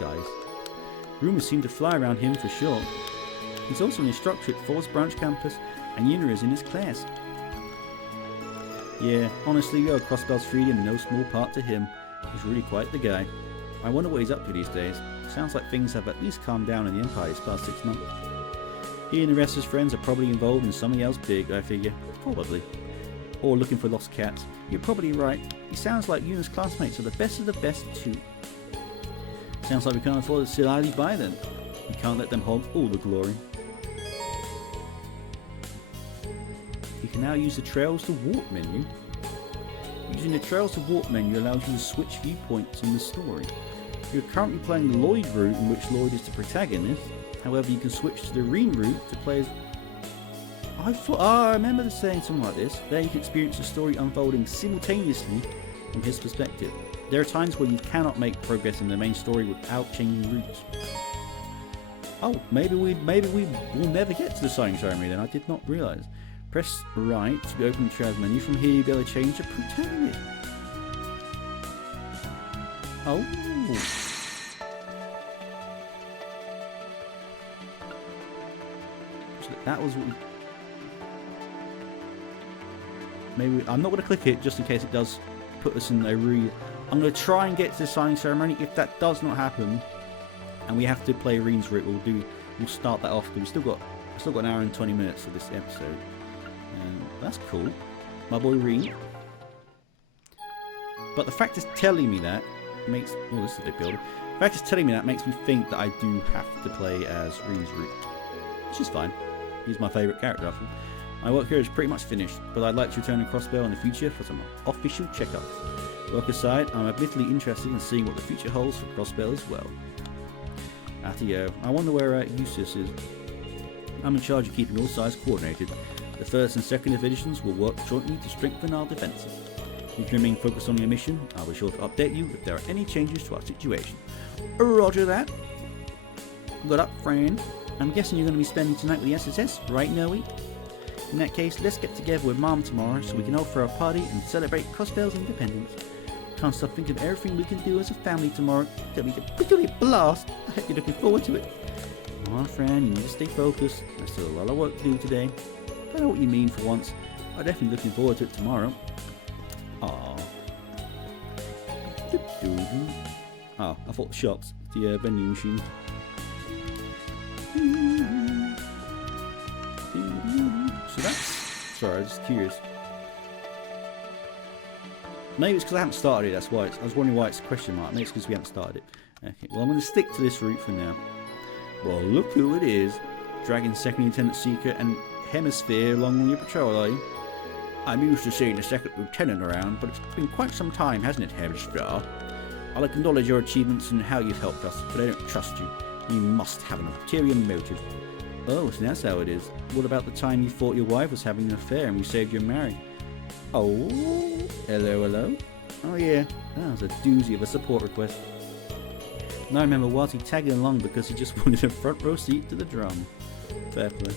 Gaius. Rumours seem to fly around him for sure. He's also an instructor at Force Branch Campus, and Yuna is in his class. Yeah, honestly, Crossbell's freedom in no small part to him. He's really quite the guy. I wonder what he's up to these days. Sounds like things have at least calmed down in the Empire these past 6 months. He and the rest of his friends are probably involved in something else big, I figure. Probably. Or looking for lost cats. You're probably right. He sounds like Yuna's classmates are the best of the best too. Sounds like we can't afford to sit idly by them. We can't let them hold all the glory. You can now use the Trails to Walk menu. Using the Trails to Walk menu allows you to switch viewpoints in the story. You're currently playing the Lloyd route, in which Lloyd is the protagonist. However, you can switch to the Reen route to play as... I remember saying something like this. There you can experience the story unfolding simultaneously from his perspective. There are times where you cannot make progress in the main story without changing routes. Oh, maybe we will never get to the signing ceremony then. I did not realise. Press right to open the Trails menu. From here you'll be able to change the protagonist. Oh. So that was what we... Maybe I'm not going to click it just in case it does put us in a I'm going to try and get to the signing ceremony. If that does not happen, and we have to play Reen's route, we'll start that off. Because we've still got an hour and 20 minutes of this episode. That's cool, my boy Reen. But the fact it's telling me that makes this is a big builder. The fact it's telling me that makes me think that I do have to play as Reen's route, which is fine. He's my favourite character after all. My work here is pretty much finished, but I'd like to return to Crossbell in the future for some official checkups. Work aside, I'm admittedly interested in seeing what the future holds for Crossbell as well. Atio, I wonder where Eustace is. I'm in charge of keeping all sides coordinated. The first and second divisions will work jointly to strengthen our defences. You can remain focused on your mission. I'll be sure to update you if there are any changes to our situation. Roger that. Got up, friend. I'm guessing you're going to be spending tonight with the SSS, right, Noe? In that case, let's get together with Mom tomorrow so we can all throw a party and celebrate Crossbell's independence. Can't stop thinking of everything we can do as a family tomorrow. It'll be a blast. I hope you're looking forward to it. Come on, friend, you need to stay focused. There's still a lot of work to do today. I know what you mean for once. I'm definitely looking forward to it tomorrow. Aww. Oh, I thought the shops. The vending machine. So that's... Sorry, I was just curious. Maybe it's because I haven't started it, that's why. I was wondering why it's a question mark. Maybe it's because we haven't started it. Okay, well I'm going to stick to this route for now. Well, look who it is. Dragging Second Lieutenant Seeker and Hemisphere along on your patrol, are you? I'm used to seeing the Second Lieutenant around, but it's been quite some time, hasn't it, Hemisphere? I'll acknowledge your achievements and how you've helped us, but I don't trust you. You must have an ulterior motive. Oh, so that's how it is. What about the time you thought your wife was having an affair and we saved your marriage? Oh, hello. Oh yeah, that was a doozy of a support request. And I remember Wazzy tagging along because he just wanted a front row seat to the drum. Fair play.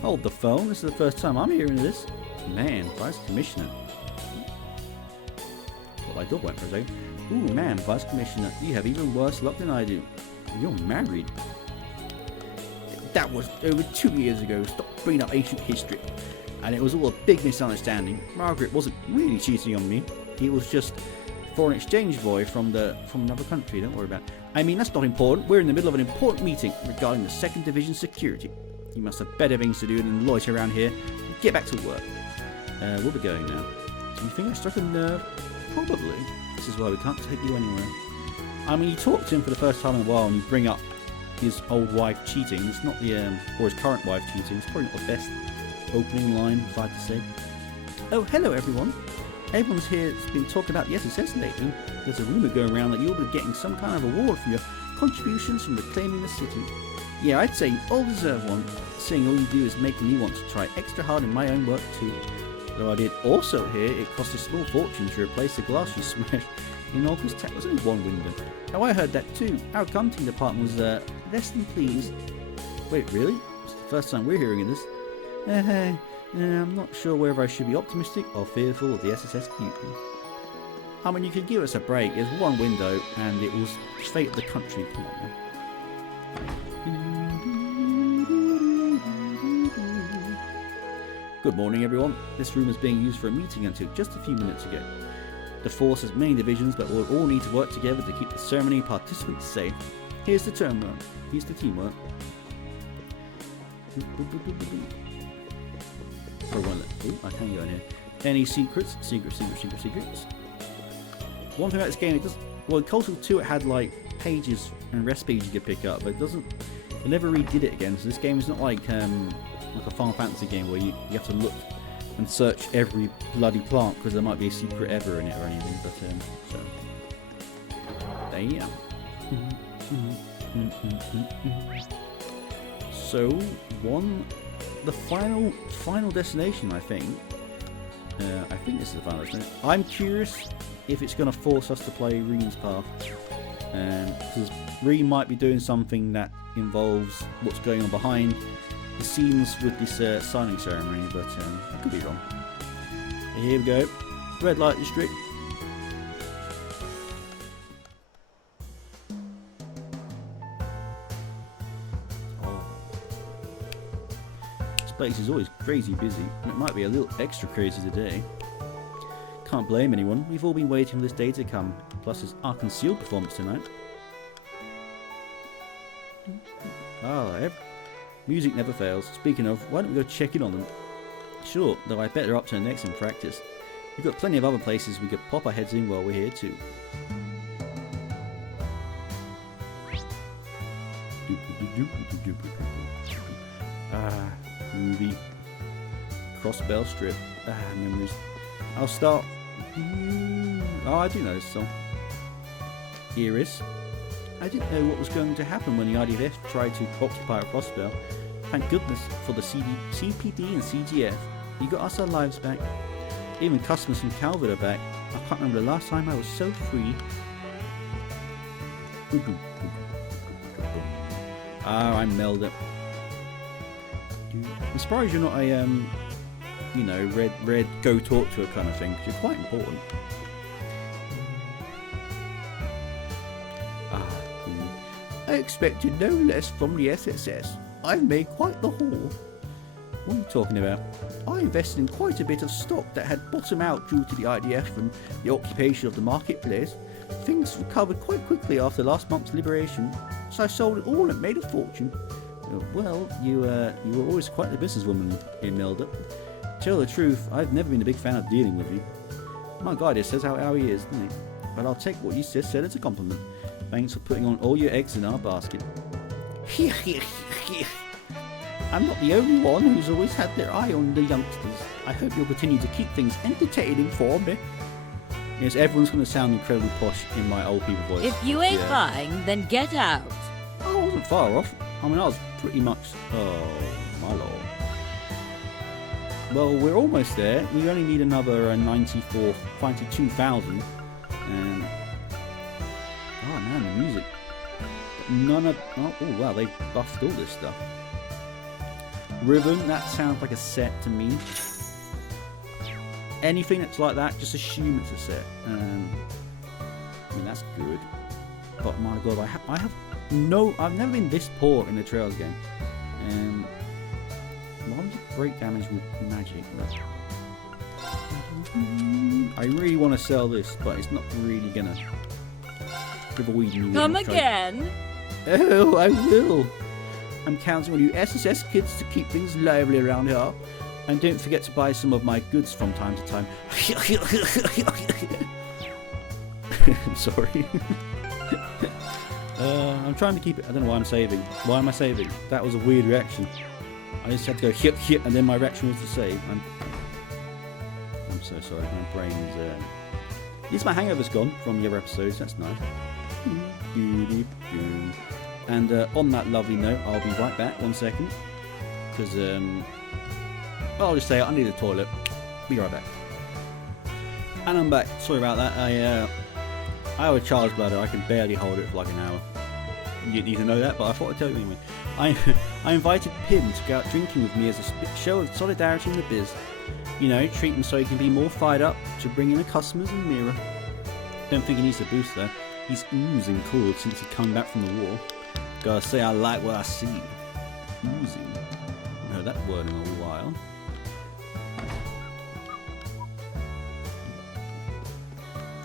Hold the phone, this is the first time I'm hearing this. Man, Vice Commissioner. Well, my door went for a second. Ooh man, Vice Commissioner, you have even worse luck than I do. You're married. That was over 2 years ago. Stop bringing up ancient history. And it was all a big misunderstanding. Margaret wasn't really cheating on me. He was just a foreign exchange boy from another country. Don't worry about it. I mean, that's not important. We're in the middle of an important meeting regarding the 2nd Division security. You must have better things to do than loiter around here. Get back to work. We'll be going now. Do you think I struck a nerve? Probably. This is why we can't take you anywhere. I mean, you talk to him for the first time in a while and you bring up his old wife cheating. It's not the, or his current wife cheating. It's probably not the best opening line, if I had to say. Oh, hello everyone. Everyone's here has been talking about the SSS lately. There's a rumour going around that you'll be getting some kind of award for your contributions from reclaiming the city. Yeah, I'd say you all deserve one, seeing all you do is making me want to try extra hard in my own work too. Though I did also hear it cost a small fortune to replace the glass you smashed in August. That was only one window. Now I heard that too. Our accounting department was less than pleased. Wait, really? It's the first time we're hearing of this. I'm not sure whether I should be optimistic or fearful of the SSS beauty. I mean, you could give us a break. There's one window and it was fate of the country. Come on now. Good morning everyone. This room is being used for a meeting until just a few minutes ago. The force has many divisions, but we'll all need to work together to keep the ceremony participants safe. Here's the teamwork. I can go in here. Any secrets? Secrets. One thing about this game, it does. Well, in Cultural 2 it had like pages and recipes you could pick up, but it never redid it again. So this game is not like a Final Fantasy game where you have to look and search every bloody plant because there might be a secret ever in it or anything. But so there. So the final destination, I think. I think this is the final destination. I'm curious if it's going to force us to play Reem's path, because Reem might be doing something that involves what's going on behind the scenes with this signing ceremony, but I could be wrong. Here we go. Red light district. This place is always crazy busy, and it might be a little extra crazy today. Can't blame anyone. We've all been waiting for this day to come. Plus, it's our En Ciel performance tonight. Music never fails. Speaking of, why don't we go check in on them? Sure, though I bet they're up to the next in practice. We've got plenty of other places we could pop our heads in while we're here too. Movie. Crossbell Strip. Memories. I'll start. Oh, I do know this song. Iris. I didn't know what was going to happen when the IDF tried to occupy Crossbell. Thank goodness for the CPD and CGF. You got us our lives back. Even customers from Calvert are back. I can't remember the last time I was so free. I'm Melda. I'm surprised you're not a you know, red, go talk to her kind of thing, because you're quite important. I expected no less from the SSS. I've made quite the haul. What are you talking about? I invested in quite a bit of stock that had bottomed out due to the IDF and the occupation of the marketplace. Things recovered quite quickly after last month's liberation, so I sold it all and made a fortune. Well, you were always quite the businesswoman, Imelda. To tell the truth, I've never been a big fan of dealing with you. My God, it says how he is, doesn't it? But I'll take what you just said as a compliment. Thanks for putting on all your eggs in our basket. I'm not the only one who's always had their eye on the youngsters. I hope you'll continue to keep things entertaining for me. Yes, everyone's going to sound incredibly posh in my old people voice. If you ain't buying, then get out. I wasn't far off. I mean, I was pretty much... Oh, my lord. Well, we're almost there. We only need another 92,000. And... Oh man, the music. None of... Oh wow, they buffed all this stuff. Ribbon, that sounds like a set to me. Anything that's like that, just assume it's a set. I mean, that's good. But my God, I have no... I've never been this poor in the Trails game. Why would you break damage with magic? I really want to sell this, but it's not really gonna... Come again? Oh, I will. I'm counting on you SSS kids to keep things lively around here. And don't forget to buy some of my goods from time to time. I'm sorry. I'm trying to keep it... I don't know why I'm saving. Why am I saving? That was a weird reaction. I just had to go hit, and then my reaction was to save. I'm so sorry. My brain is... At least my hangover's gone from the other episodes. That's nice. And on that lovely note, I'll be right back. 1 second. Because, well, I'll just say I need a toilet. Be right back. And I'm back. Sorry about that. I have a child's bladder. I can barely hold it for like an hour. You didn't need to know that, but I thought I'd tell you anyway. I invited Pim to go out drinking with me as a show of solidarity in the biz. You know, treat him so he can be more fired up to bring in the customers and mirror. Don't think he needs a boost though. He's oozing cool since he come back from the war. Gotta say I like what I see. Oozing. I haven't heard that word in a while.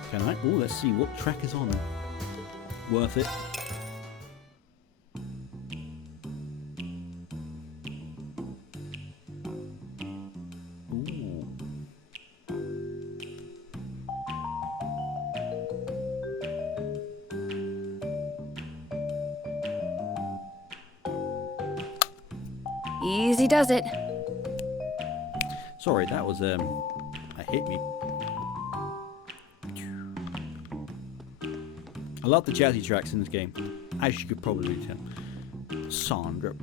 Can I? Oh, let's see what track is on. Worth it. Easy does it. Sorry, that was that hit me. I love the jazzy tracks in this game, as you could probably tell. Sandra.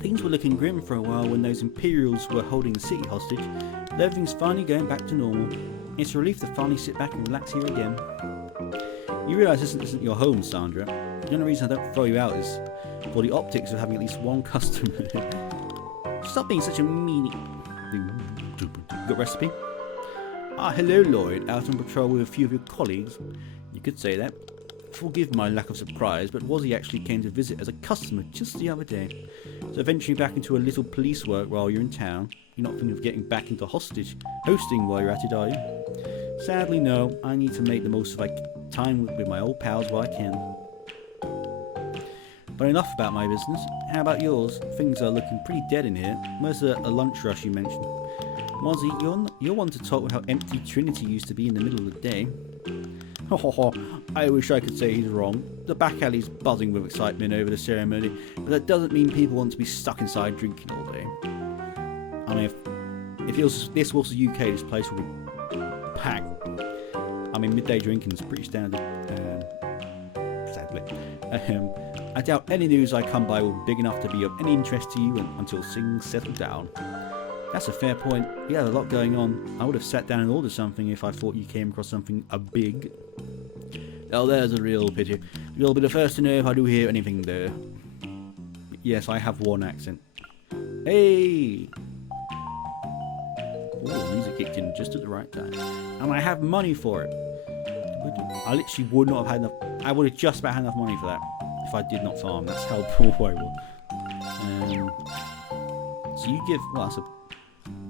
Things were looking grim for a while when those Imperials were holding the city hostage, but everything's finally going back to normal. It's a relief to finally sit back and relax here again. You realise this isn't your home, Sandra. The only reason I don't throw you out is for the optics of having at least one customer. Stop being such a meanie. Got recipe? Ah, hello Lloyd, out on patrol with a few of your colleagues. You could say that. Forgive my lack of surprise, but Wazzy actually came to visit as a customer just the other day. So venturing back into a little police work while you're in town, you're not thinking of getting back into hostage hosting while you're at it, are you? Sadly, no. I need to make the most of my time with my old pals while I can. But enough about my business. How about yours? Things are looking pretty dead in here. Where's the lunch rush you mentioned? Wazzy, you're one to talk about how empty Trinity used to be in the middle of the day. I wish I could say he's wrong. The back alley's buzzing with excitement over the ceremony, but that doesn't mean people want to be stuck inside drinking all day. I mean, if this was the UK, this place would be packed. I mean, midday drinking is pretty standard, sadly. I doubt any news I come by will be big enough to be of any interest to you until things settle down. That's a fair point. You have a lot going on. I would have sat down and ordered something if I thought you came across something big. Oh, there's a real pity. You'll be the first to know if I do hear anything there. Yes, I have one accent. Hey! Oh, the music kicked in just at the right time. And I have money for it. I literally would not have had enough. I would have just about had enough money for that if I did not farm. That's how poor I was. So you give. Well, that's a.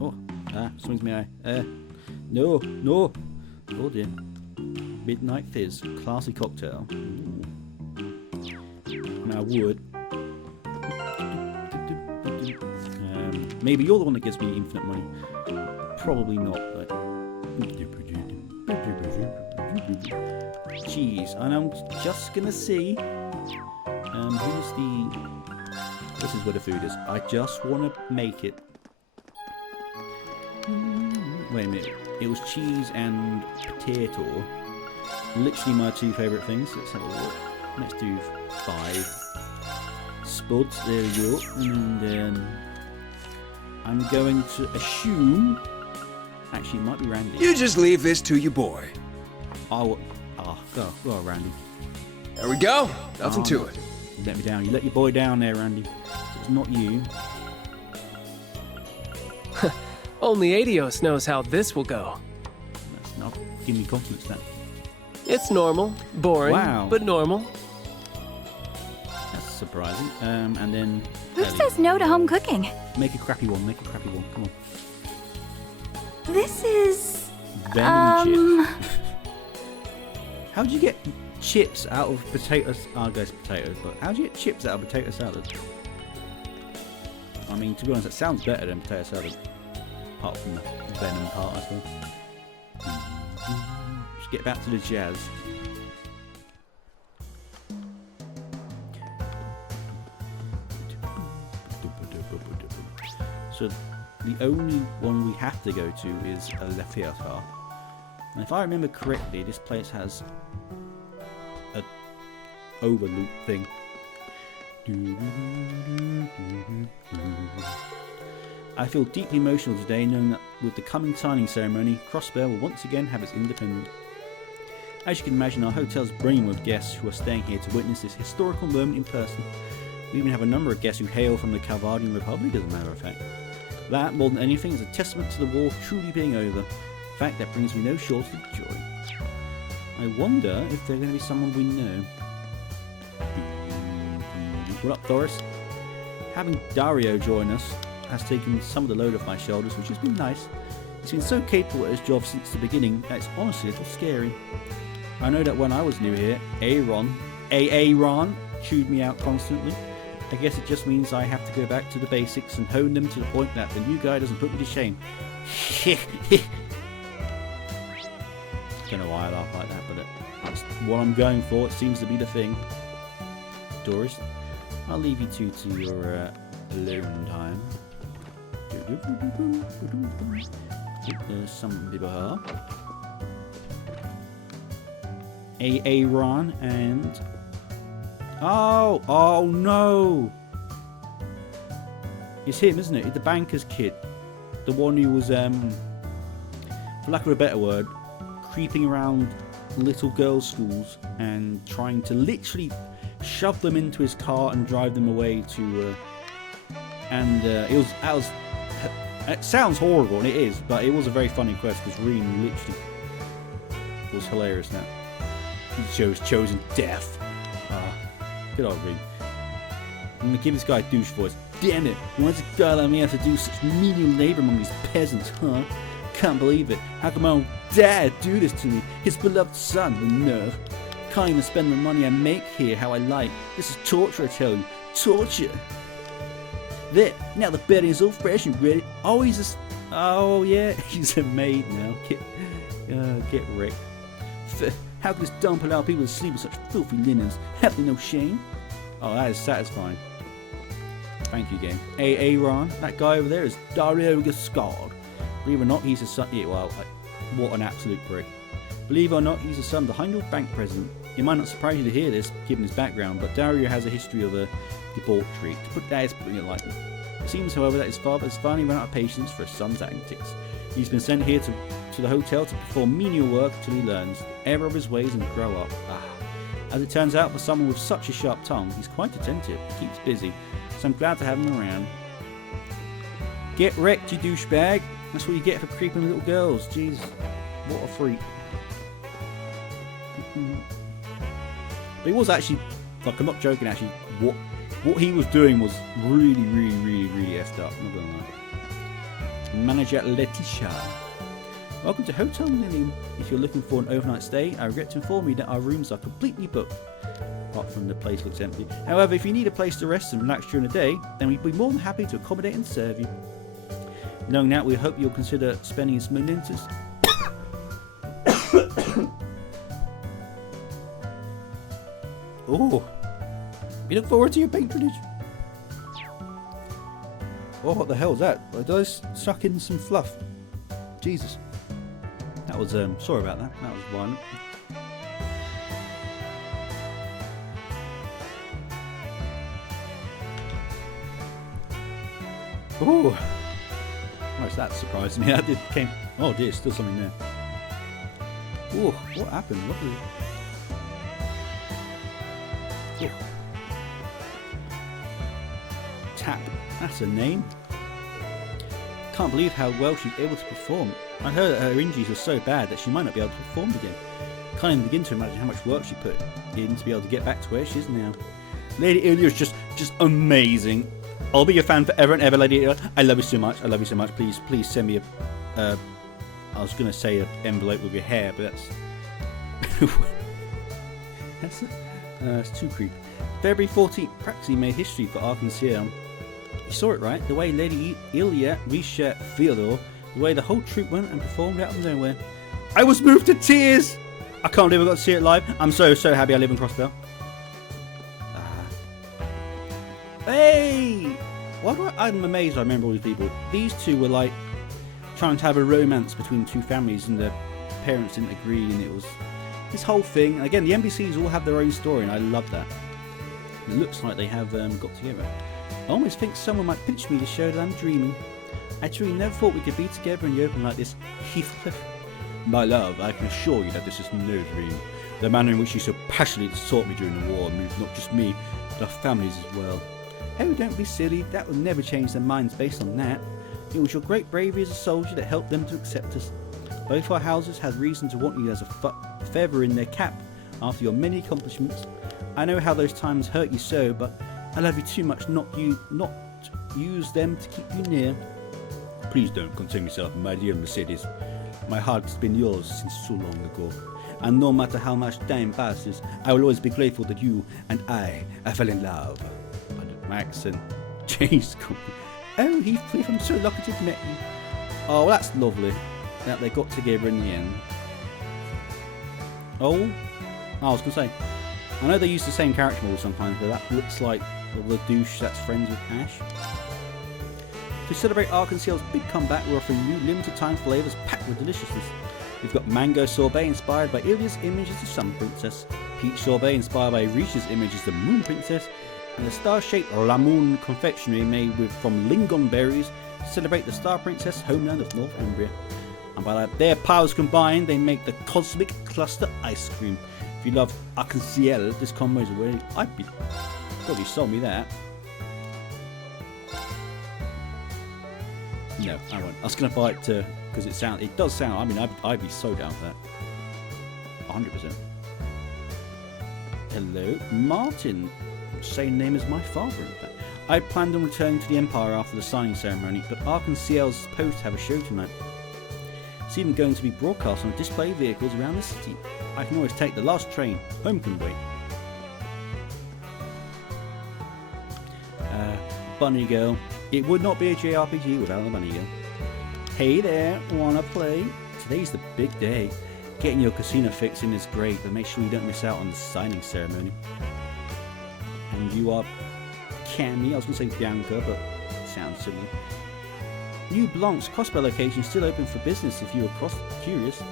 Oh, swings me eye. No. Oh dear. Midnight Fizz, classy cocktail. Ooh. I would. Maybe you're the one that gives me infinite money. Probably not, but. Cheese, and I'm just gonna see. Who's the. This is where the food is. I just want to make it. Wait a minute. It was cheese and potato. Literally my two favourite things. Let's have a look. Let's do 5 spuds. There we go. And I'm going to assume. Actually, it might be Randy. You just leave this to your boy. Go on, Randy. There we go. Nothing to it. You let me down. You let your boy down there, Randy. So it's not you. Only Adios knows how this will go. That's not give me confidence then. It's normal, boring, Wow. but normal. That's surprising. And then Who says no to home cooking? make a crappy one. Make a crappy one. Come on. This is... Venom chip. How'd you get chips out of potatoes? I guess potatoes, but how'd you get chips out of potato salad? I mean, to be honest, it sounds better than potato salad. Apart from the venom part, I suppose. Let's get back to the jazz. So the only one we have to go to is a Lefiatar. And if I remember correctly, this place has a overloop thing. I feel deeply emotional today knowing that with the coming signing ceremony, Crossbell will once again have its independence. As you can imagine, our hotel is brimming with guests who are staying here to witness this historical moment in person. We even have a number of guests who hail from the Calvardian Republic, as a matter of fact. That, more than anything, is a testament to the war truly being over. A fact that brings me no shortage of joy. I wonder if they're going to be someone we know. What up, Doris? Having Dario join us has taken some of the load off my shoulders, which has been nice. He's been so capable at his job since the beginning that it's honestly a little scary. I know that when I was new here, Aaron chewed me out constantly. I guess it just means I have to go back to the basics and hone them to the point that the new guy doesn't put me to shame. Don't know why I laugh like that, but that's what I'm going for. It seems to be the thing. Doris, I'll leave you two to your alone time. There's some people here. Aaron and... Oh no! It's him, isn't it? It's the banker's kid. The one who was, for lack of a better word, creeping around little girls' schools and trying to literally shove them into his car and drive them away to, it sounds horrible, and it is, but it was a very funny quest because Reen literally was hilarious now. He chose chosen death. Good old Reen. I'm gonna give this guy a douche voice. Damn it! Why does a guy like me have to do such menial labor among these peasants, huh? Can't believe it. How can my own dad do this to me? His beloved son, the nerve. Can't even spend the money I make here how I like. This is torture, I tell you. Torture! There, now the bedding is all fresh and ready. Oh, oh yeah, he's a maid now. Get wrecked. How can this dump allow people to sleep with such filthy linens? Have they no shame? Oh, that is satisfying. Thank you, game. Aaron, that guy over there is Dario Gascard. Believe it or not, he's a son. Yeah, well, what an absolute prick. Believe it or not, he's the son of the Heimdall Bank president. It might not surprise you to hear this, given his background, but Dario has a history of debauchery. To put that, is putting it lightly. It seems, however, that his father has finally run out of patience for his son's antics. He's been sent here to the hotel to perform menial work until he learns the error of his ways and grow up. As it turns out, for someone with such a sharp tongue, he's quite attentive. He keeps busy, so I'm glad to have him around. Get wrecked, you douchebag. That's what you get for creeping little girls. Jeez, what a freak. But he was actually, like, I'm not joking, actually, what he was doing was really effed up, not gonna lie. Manager Letitia. Welcome to Hotel Lilium. If you're looking for an overnight stay, I regret to inform you that our rooms are completely booked. Apart from the place looks empty. However, if you need a place to rest and relax during the day, then we'd be more than happy to accommodate and serve you. Knowing that, we hope you'll consider spending some winters. Oh, we look forward to your patronage. Oh, what the hell is that? Did I suck in some fluff? Jesus. That was, sorry about that. That was violent. Oh, nice, that surprised me. That did came. Oh dear, still something there. Oh, what happened? What was it? Oh. Tap. That's her name. Can't believe how well she's able to perform. I heard that her injuries were so bad that she might not be able to perform again. Can't even begin to imagine how much work she put in to be able to get back to where she is now. Lady Ilya is just amazing. I'll be your fan forever and ever, Lady Ilya. I love you so much. I love you so much. Please send me a. I was gonna say an envelope with your hair, but that's too creepy. February 14th practically made history for En Ciel. You saw it, right? The way Lady Ilya, Risha, Fyodor, the way the whole troupe went and performed out of nowhere. I was moved to tears! I can't believe I got to see it live. I'm so happy I live in Crossbell. Hey! I'm amazed I remember all these people. These two were like trying to have a romance between two families and their parents didn't agree, and it was this whole thing. And again, the NPCs all have their own story and I love that. It looks like they have got together. I almost think someone might pinch me to show that I'm dreaming. I truly never thought we could be together in the open like this. Heathcliff. My love, I can assure you that this is no dream. The manner in which you so passionately sought me during the war moved not just me, but our families as well. Oh, don't be silly. That would never change their minds based on that. It was your great bravery as a soldier that helped them to accept us. Both our houses had reason to want you as a feather in their cap after your many accomplishments. I know how those times hurt you so, but I love you too much not use them to keep you near. Please don't concern yourself, my dear Mercedes. My heart's been yours since so long ago. And no matter how much time passes, I will always be grateful that you and I fell in love. My accent changed. Oh, Heathcliff, I'm so lucky to have met you. Oh, well, that's lovely that they got together in the end. Oh, I was going to say, I know they use the same character model sometimes, but that looks like the douche that's friends with Ash. To celebrate En Ciel's big comeback, we're offering new limited time flavours packed with deliciousness. We've got mango sorbet inspired by Ilya's image as the Sun Princess, peach sorbet inspired by Risha's image as the Moon Princess, and the star-shaped La Moon confectionery made from lingonberries to celebrate the Star Princess homeland of Northumbria. And by their powers combined, they make the Cosmic Cluster Ice Cream. If you love En Ciel, this combo is really... I'd be... God, you sold me that. No, I won't. I was going to buy it because it does sound... I mean, I'd be so down for that. 100%. Hello, Martin. Same name as my father, in fact. I planned on returning to the Empire after the signing ceremony, but En Ciel's supposed to have a show tonight. It's even going to be broadcast on display vehicles around the city. I can always take the last train. Home can wait. Bunny Girl. It would not be a JRPG without the Bunny Girl. Hey there, wanna play? Today's the big day. Getting your casino fix in is great, but make sure you don't miss out on the signing ceremony. And you are Cammy. I was going to say Bianca, but it sounds similar. New Blanc's Crossbell location is still open for business if you are curious.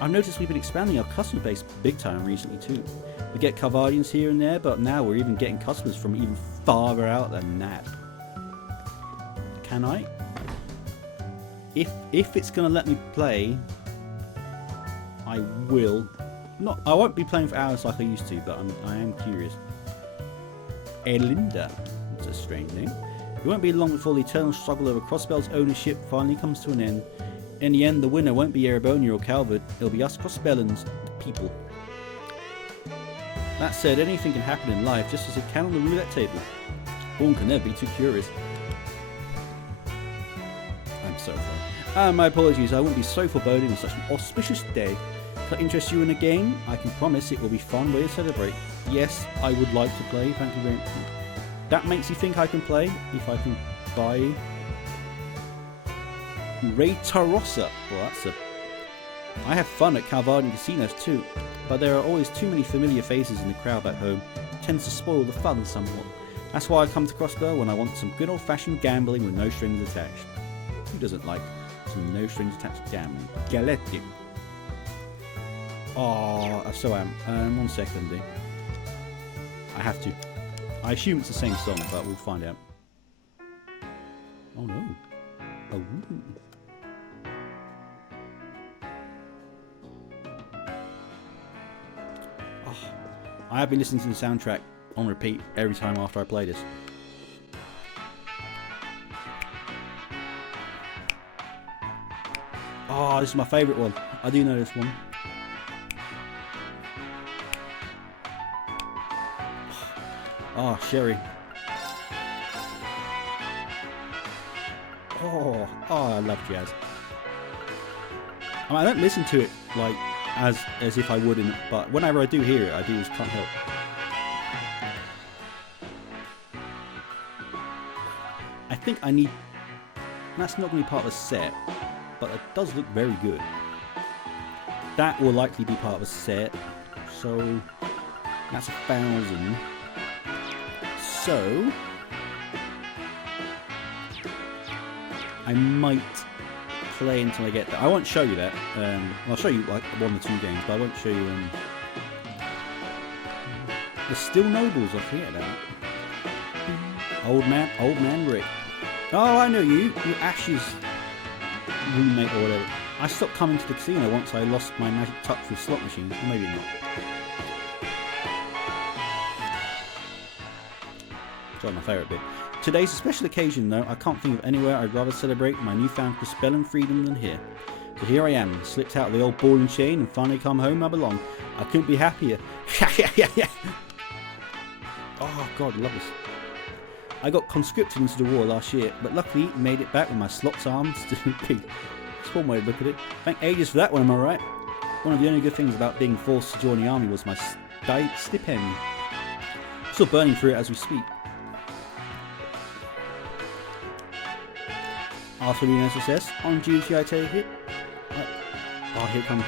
I've noticed we've been expanding our customer base big time recently too. We get Carvardians here and there, but now we're even getting customers from even farther out than that. Can I? If it's going to let me play, I will. I won't be playing for hours like I used to, but I am curious. Elinda. That's a strange name. It won't be long before the eternal struggle over Crossbell's ownership finally comes to an end. In the end, the winner won't be Erebonia or Calvert, it'll be us Crossbellans, the people. That said, anything can happen in life just as it can on the roulette table. One can never be too curious. I'm so sorry. My apologies, I wouldn't be so foreboding on such an auspicious day. If I interest you in a game, I can promise it will be a fun way to celebrate. Yes, I would like to play, thank you very much. That makes you think I can play, if I can buy... Ray Tarossa. Well, that's a... I have fun at Calvardian casinos too, but there are always too many familiar faces in the crowd back home. It tends to spoil the fun somewhat. That's why I come to Crossbell when I want some good old-fashioned gambling with no strings attached. Who doesn't like some no strings attached gambling? Galetti. Oh, I so am. 1 second, dude. I have to. I assume it's the same song, but we'll find out. Oh no. Oh. I have been listening to the soundtrack on repeat every time after I play this. Oh, this is my favourite one. I do know this one. Oh, Sherry. Oh, I love jazz. I don't listen to it like as if I would, but whenever I do hear it, I do just can't help. I think I need... That's not going to be part of a set, but it does look very good. That will likely be part of a set, so that's 1,000. So I might play until I get there. I won't show you that. I'll show you like 1 or 2 games, but I won't show you the Still Nobles. I forget that. Old man Rick. Oh, I know you. You're Ash's roommate or whatever. I stopped coming to the casino once I lost my magic touch with slot machines. Or maybe not. Sorry, my favourite bit. Today's a special occasion though. I can't think of anywhere I'd rather celebrate my newfound Crossbell freedom than here. So here I am, slipped out of the old ball and chain and finally come home I belong. I couldn't be happier. Oh god, I love this. I got conscripted into the war last year, but luckily made it back with my slots armed still big. That's one way to look at it. Thank ages for that one, am I right? One of the only good things about being forced to join the army was my stipend. Still burning through it as we speak. Arthurine SSS, on duty I take it. Oh, here it comes.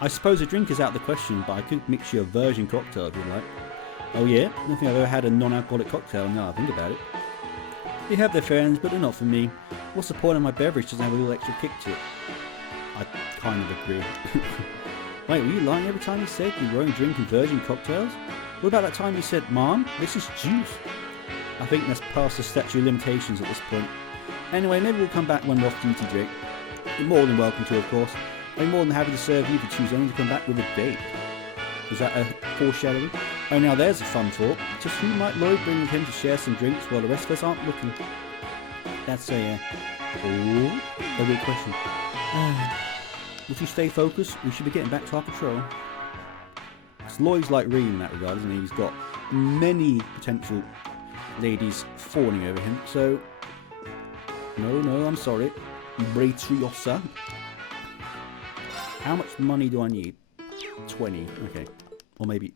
I suppose a drink is out of the question, but I could mix you a virgin cocktail if you like. Oh yeah? I don't think I've ever had a non-alcoholic cocktail now I think about it. They have their friends, but they're not for me. What's the point of my beverage doesn't have a little extra kick to it? I kind of agree. Wait, were you lying every time you said you were only drinking virgin cocktails? What about that time you said, Mom, this is juice? I think that's past the statute of limitations at this point. Anyway, maybe we'll come back when we're off duty, Jake. You're more than welcome to, of course. I'm more than happy to serve you if you choose only to come back with a date. Is that a foreshadowing? Oh, now there's a fun thought. Just who might Lloyd bring with him to share some drinks while the rest of us aren't looking? That's a good question. If you stay focused, we should be getting back to our patrol. Because Lloyd's like Reed in that regard, isn't he? He's got many potential ladies fawning over him, so... No, I'm sorry. Bratriosa. How much money do I need? 20, okay. Or maybe,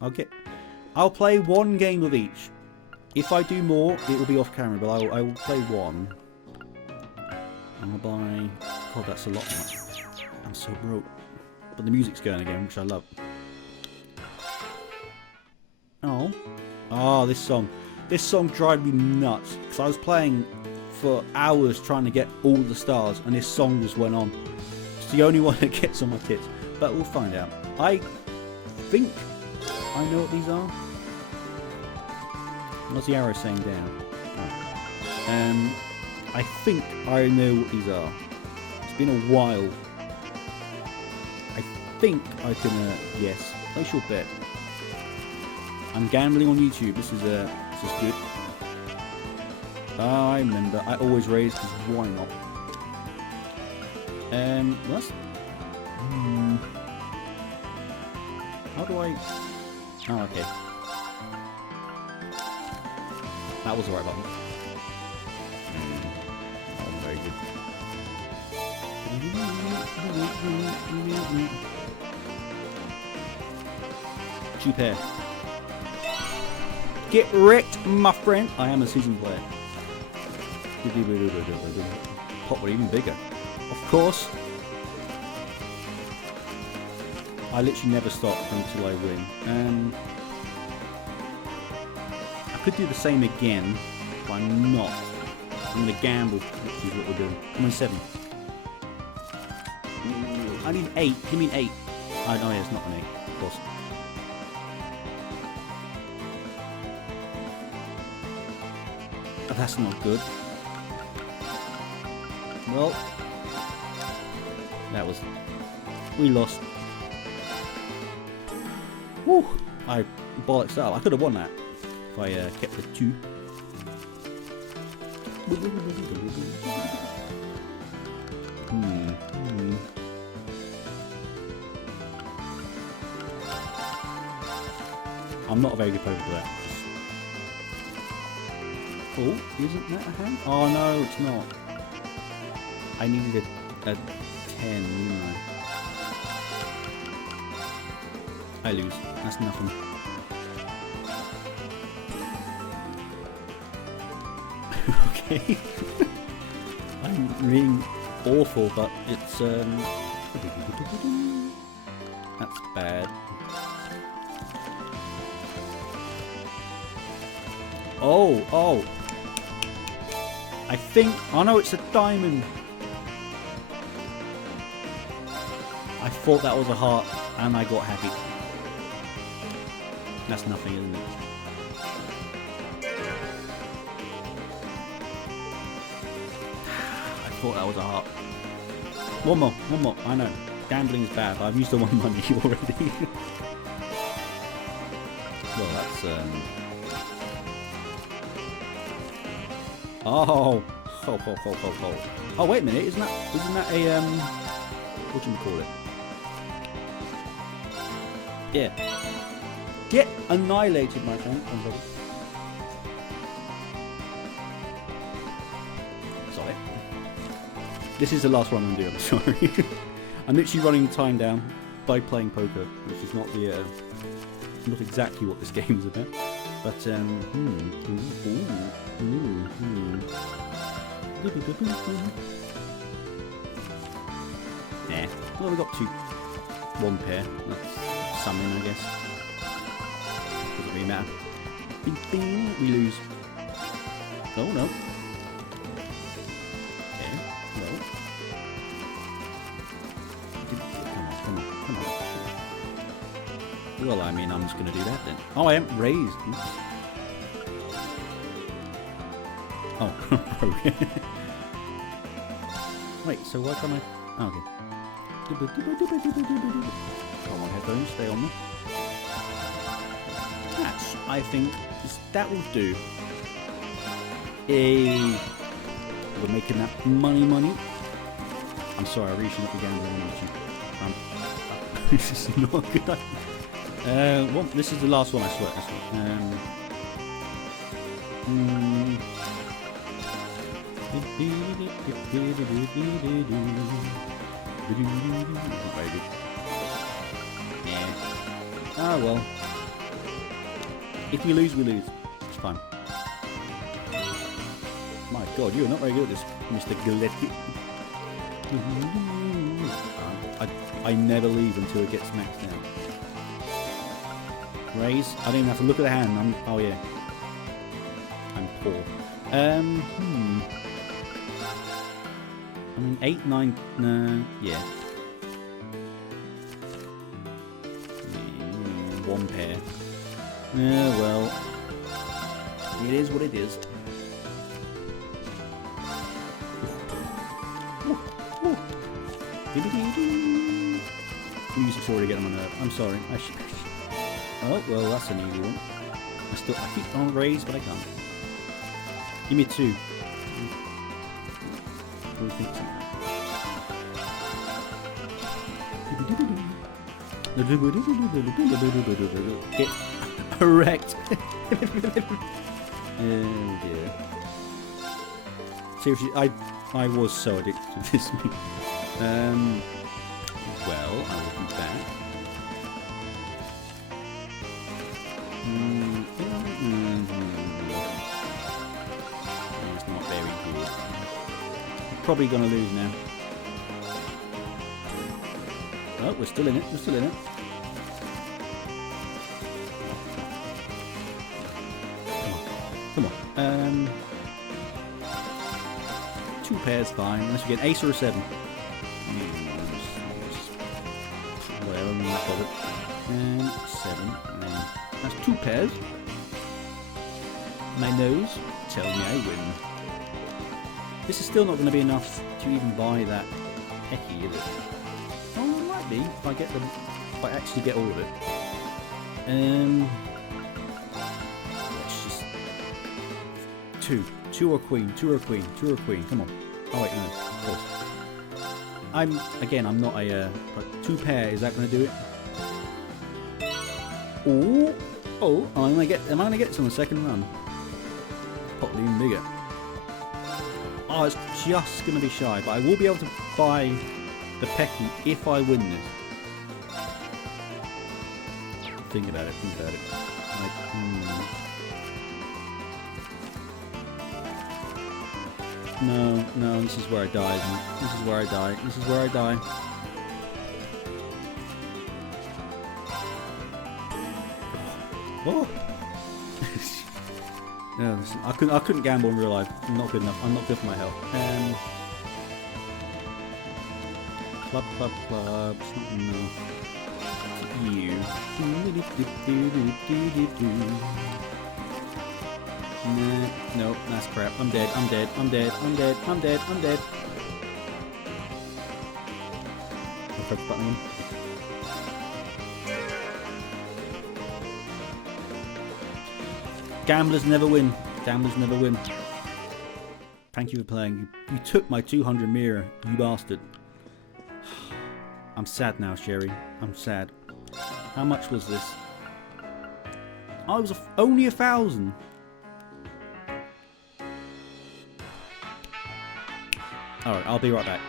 I'll play 1 game of each. If I do more, it will be off camera, but I will play 1. And I'll buy... God, that's a lot much. I'm so broke. But the music's going again, which I love. Oh, this song. This song drives me nuts. Because I was playing for hours trying to get all the stars, and this song just went on. It's the only one that gets on my tits. But we'll find out. I think I know what these are. What's the arrow saying down? Oh. I think I know what these are. It's been a while. I think I can, yes. Place your bet. I'm gambling on YouTube. This is just as good. I remember. I always raise, because why not? That's... How do I... Oh, okay. That was the right button. That was very good. Cheap hair. Get wrecked, my friend. I am a seasoned player. Pot would even bigger. Of course. I literally never stop until I win. I could do the same again, but I'm not. I'm going to gamble, which is what we're doing. I'm on 7. I need 8. Give me an 8. Oh, no, yeah, it's not an 8, of course. Oh, that's not good. Well, that was... We lost. Woo! I bollocks up. I could have won that if I kept the 2. I'm not a very good player for that. Oh, isn't that a hand? Oh no, it's not. I needed a 10, didn't I lose. That's nothing. Okay. I'm being awful, but it's that's bad. Oh. I think... Oh no, it's a diamond. I thought that was a heart, and I got happy. That's nothing, isn't it? I thought that was a heart. One more. I know. Gambling's bad. I've used the 1 money already. Well, that's Oh, wait a minute. Isn't that a what do you call it? Yeah. Get annihilated, my friend. Sorry. This is the last one I'm going to do, I'm sorry. I'm literally running time down by playing poker, which is not the not exactly what this game is about. But yeah. Well, we got 1 pair. That's something, I guess. Doesn't really matter. Bing, bing, we lose. Oh no. Okay, well. Come on. Well, I mean, I'm just going to do that then. Oh, I haven't raised. Oops. Oh, wait, so why can't I... Oh, okay. Come on, headphones, stay on me. That's, I think, that will do. Hey, we're making that money. I'm sorry, I really shouldn't be gambling on you. This is not good. Well, this is the last one, I swear. Yeah. Ah, well. If we lose, we lose. It's fine. My God, you are not very good at this, Mr. Gillespie. I never leave until it gets maxed out. Raise. I don't even have to look at the hand. Oh yeah. I'm poor. I mean 8, 9. Yeah. 1 pair. Yeah, well. It is what it is. Music's already getting on my nerve. I'm sorry. Oh, well, that's an easy one. I keep on raise, but I can't. Give me 2. What do you think? Get wrecked. Oh dear. Seriously, I was so addicted to this movie. Well, I will be back. It's not very good. I'm probably gonna lose now. Oh, we're still in it. We're still in it. Come on. 2 pairs fine. Unless you get ace or a 7. Whatever, I'm not bothered. And 7. And then that's 2 pairs. My nose tell me I win. This is still not going to be enough to even buy that Pecky, is it? Oh, it might be if I get them. If I actually get all of it. Let's just 2. 2 or queen. 2 or queen. 2 or queen. Come on. Oh wait, no. Of course. I'm not a. But 2 pair. Is that going to do it? Oh. Am I going to get this on the second run? Probably even bigger. Oh, it's just going to be shy, but I will be able to buy the Pecky if I win this. Think about it. No, this is where I die, isn't it? This is where I die. Oh! No, I couldn't gamble in real life. I'm not good enough. I'm not good for my health. Club. It's not enough. You. No, that's crap. I'm dead. I'll press the button again. Gamblers never win. Thank you for playing. You took my 200 mirror, you bastard. I'm sad now, Sherry. I'm sad. How much was this? Oh, it was only 1,000. Alright, I'll be right back.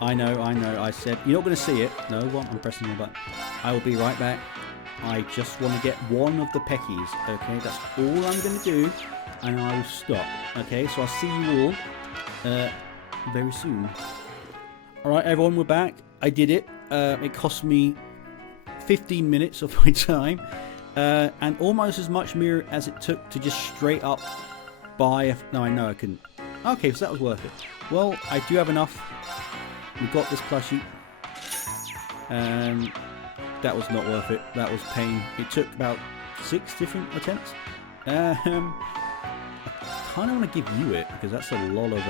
I know. I said, you're not going to see it. No, what? I'm pressing the button. I will be right back. I just want to get one of the Peckies. Okay, that's all I'm going to do. And I will stop. Okay, so I'll see you all very soon. Alright, everyone, we're back. I did it. It cost me 15 minutes of my time. And almost as much mirror as it took to just straight up buy. No, I know I couldn't. Okay, so that was worth it. Well, I do have enough. We got this plushie. That was not worth it. That was pain. It took about 6 different attempts. I kind of want to give you it because that's a lot of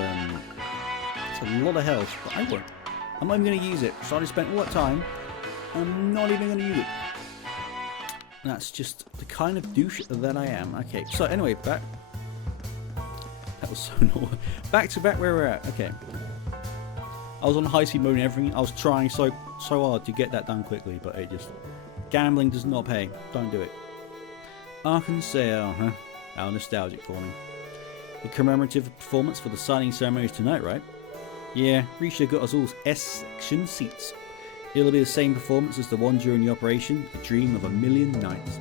health. But I won't. I'm not even going to use it. So I just spent all that time. I'm not even going to use it. That's just the kind of douche that I am. Okay. So anyway, back. That was so annoying. Back to back where we're at. Okay. I was on high speed mode and everything. I was trying so hard to get that done quickly, but it just... Gambling does not pay. Don't do it. En Ciel, huh? How nostalgic for me. The commemorative performance for the signing ceremony is tonight, right? Yeah, Risha got us all S-section seats. It'll be the same performance as the one during the operation, a dream of a million nights.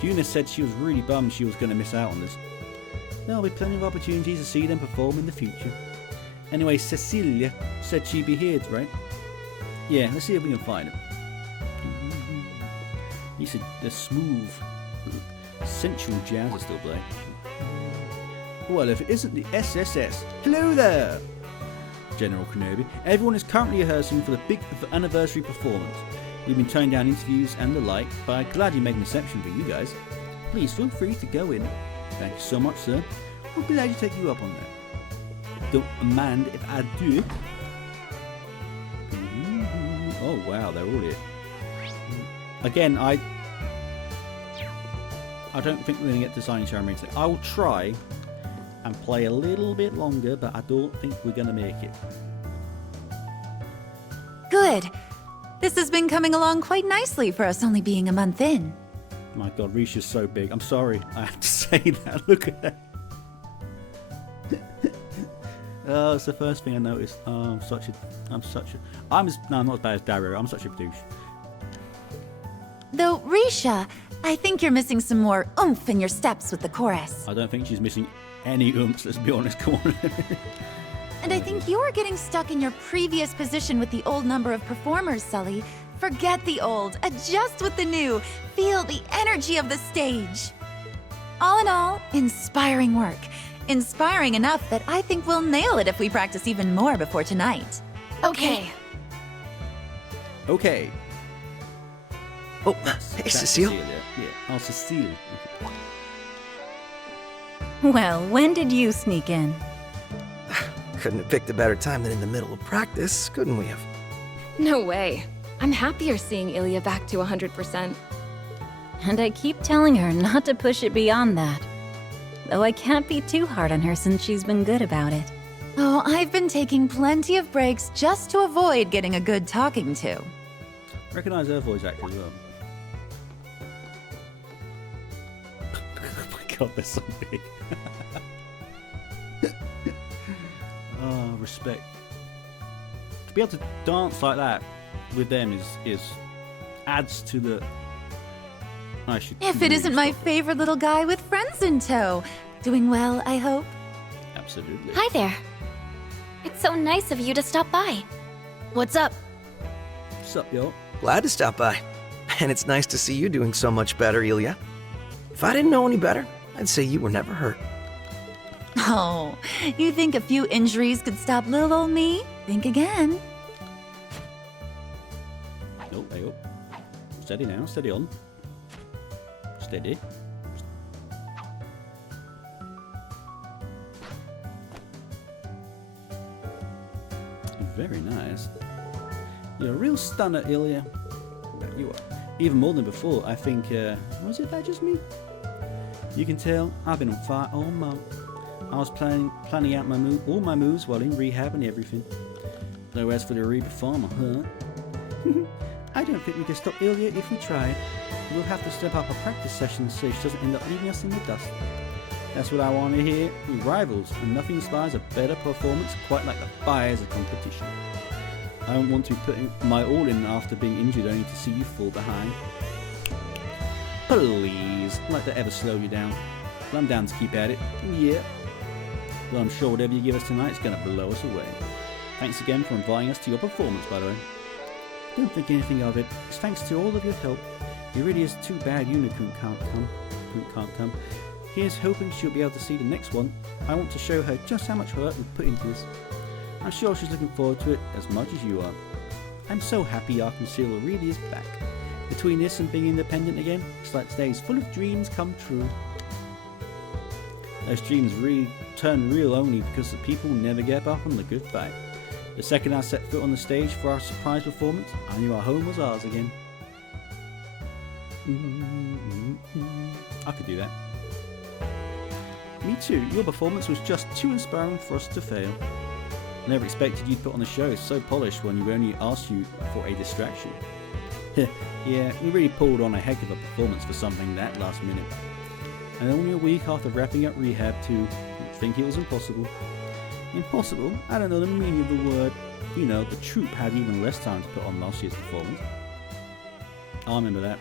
Juna said she was really bummed she was going to miss out on this. There'll be plenty of opportunities to see them perform in the future. Anyway, Cecilia said she'd be here, right? Yeah, let's see if we can find her. You said the smooth, sensual jazz is still playing. Well, if it isn't the SSS. Hello there! General Kenobi. Everyone is currently rehearsing for the big anniversary performance. We've been turning down interviews and the like, but I'm glad you made an exception for you guys. Please feel free to go in. Thank you so much, sir. We're glad to take you up on that. Don't mind if I do. Oh wow, they're all here. Again, I don't think we're going to get design ceremony today. I will try and play a little bit longer, but I don't think we're going to make it. Good. This has been coming along quite nicely for us only being a month in. My God, Risha's so big. I'm sorry, I have to say that. Look at that. Oh, it's the first thing I noticed. Oh, I'm not as bad as Dario. I'm such a douche. Though, Risha, I think you're missing some more oomph in your steps with the chorus. I don't think she's missing any oomph, let's be honest. Come on. And I think you're getting stuck in your previous position with the old number of performers, Sully. Forget the old, adjust with the new, feel the energy of the stage. All in all, inspiring work. Inspiring enough that I think we'll nail it if we practice even more before tonight. Okay. Oh, hey, That's Cecile. Yeah. Oh, Cecile. Well, when did you sneak in? Couldn't have picked a better time than in the middle of practice, couldn't we have? No way. I'm happier seeing Ilya back to 100%. And I keep telling her not to push it beyond that. Though I can't be too hard on her since she's been good about it. Oh, I've been taking plenty of breaks just to avoid getting a good talking to. Recognise her voice actor as well. Oh my God, they're so big. Oh, respect. To be able to dance like that with them is adds to the. I should. If it isn't my favorite little guy with friends in tow. Doing well, I hope. Absolutely. Hi there. It's so nice of you to stop by. What's up? What's up, yo? Glad to stop by. And it's nice to see you doing so much better, Ilya. If I didn't know any better, I'd say you were never hurt. Oh, you think a few injuries could stop little old me? Think again. Nope, hey up. Steady now, steady on. Steady. Very nice. You're a real stunner, Ilya. You are. Even more than before, I think, was it that just me? You can tell I've been on fire all month. I was planning out all my moves while in rehab and everything. Though as for the re-performer, huh? I don't think we can stop Ilya if we tried. We'll have to step up our practice sessions so she doesn't end up leaving us in the dust. That's what I want to hear. We're rivals, and nothing inspires a better performance quite like the fires of competition. I don't want to be putting my all in after being injured only to see you fall behind. Please, I'd like to ever slow you down. But I'm down to keep at it. Yeah. Well, I'm sure whatever you give us tonight is going to blow us away. Thanks again for inviting us to your performance, by the way. Don't think anything of it. It's thanks to all of your help. It really is too bad Unicorn can't come. Here's hoping she'll be able to see the next one. I want to show her just how much work we've put into this. I'm sure she's looking forward to it as much as you are. I'm so happy En Ciel really is back. Between this and being independent again, it's like today's full of dreams come true. Those dreams really turn real only because the people never get up on the good fight. The second I set foot on the stage for our surprise performance, I knew our home was ours again. I could do that. Me too, your performance was just too inspiring for us to fail. I never expected you'd put on a show so polished when we only asked you for a distraction. Yeah, we really pulled on a heck of a performance for something that last minute. And only a week after wrapping up rehab too, you'd think it was impossible. Impossible? I don't know the meaning of the word. You know, the troupe had even less time to put on last year's performance. I remember that.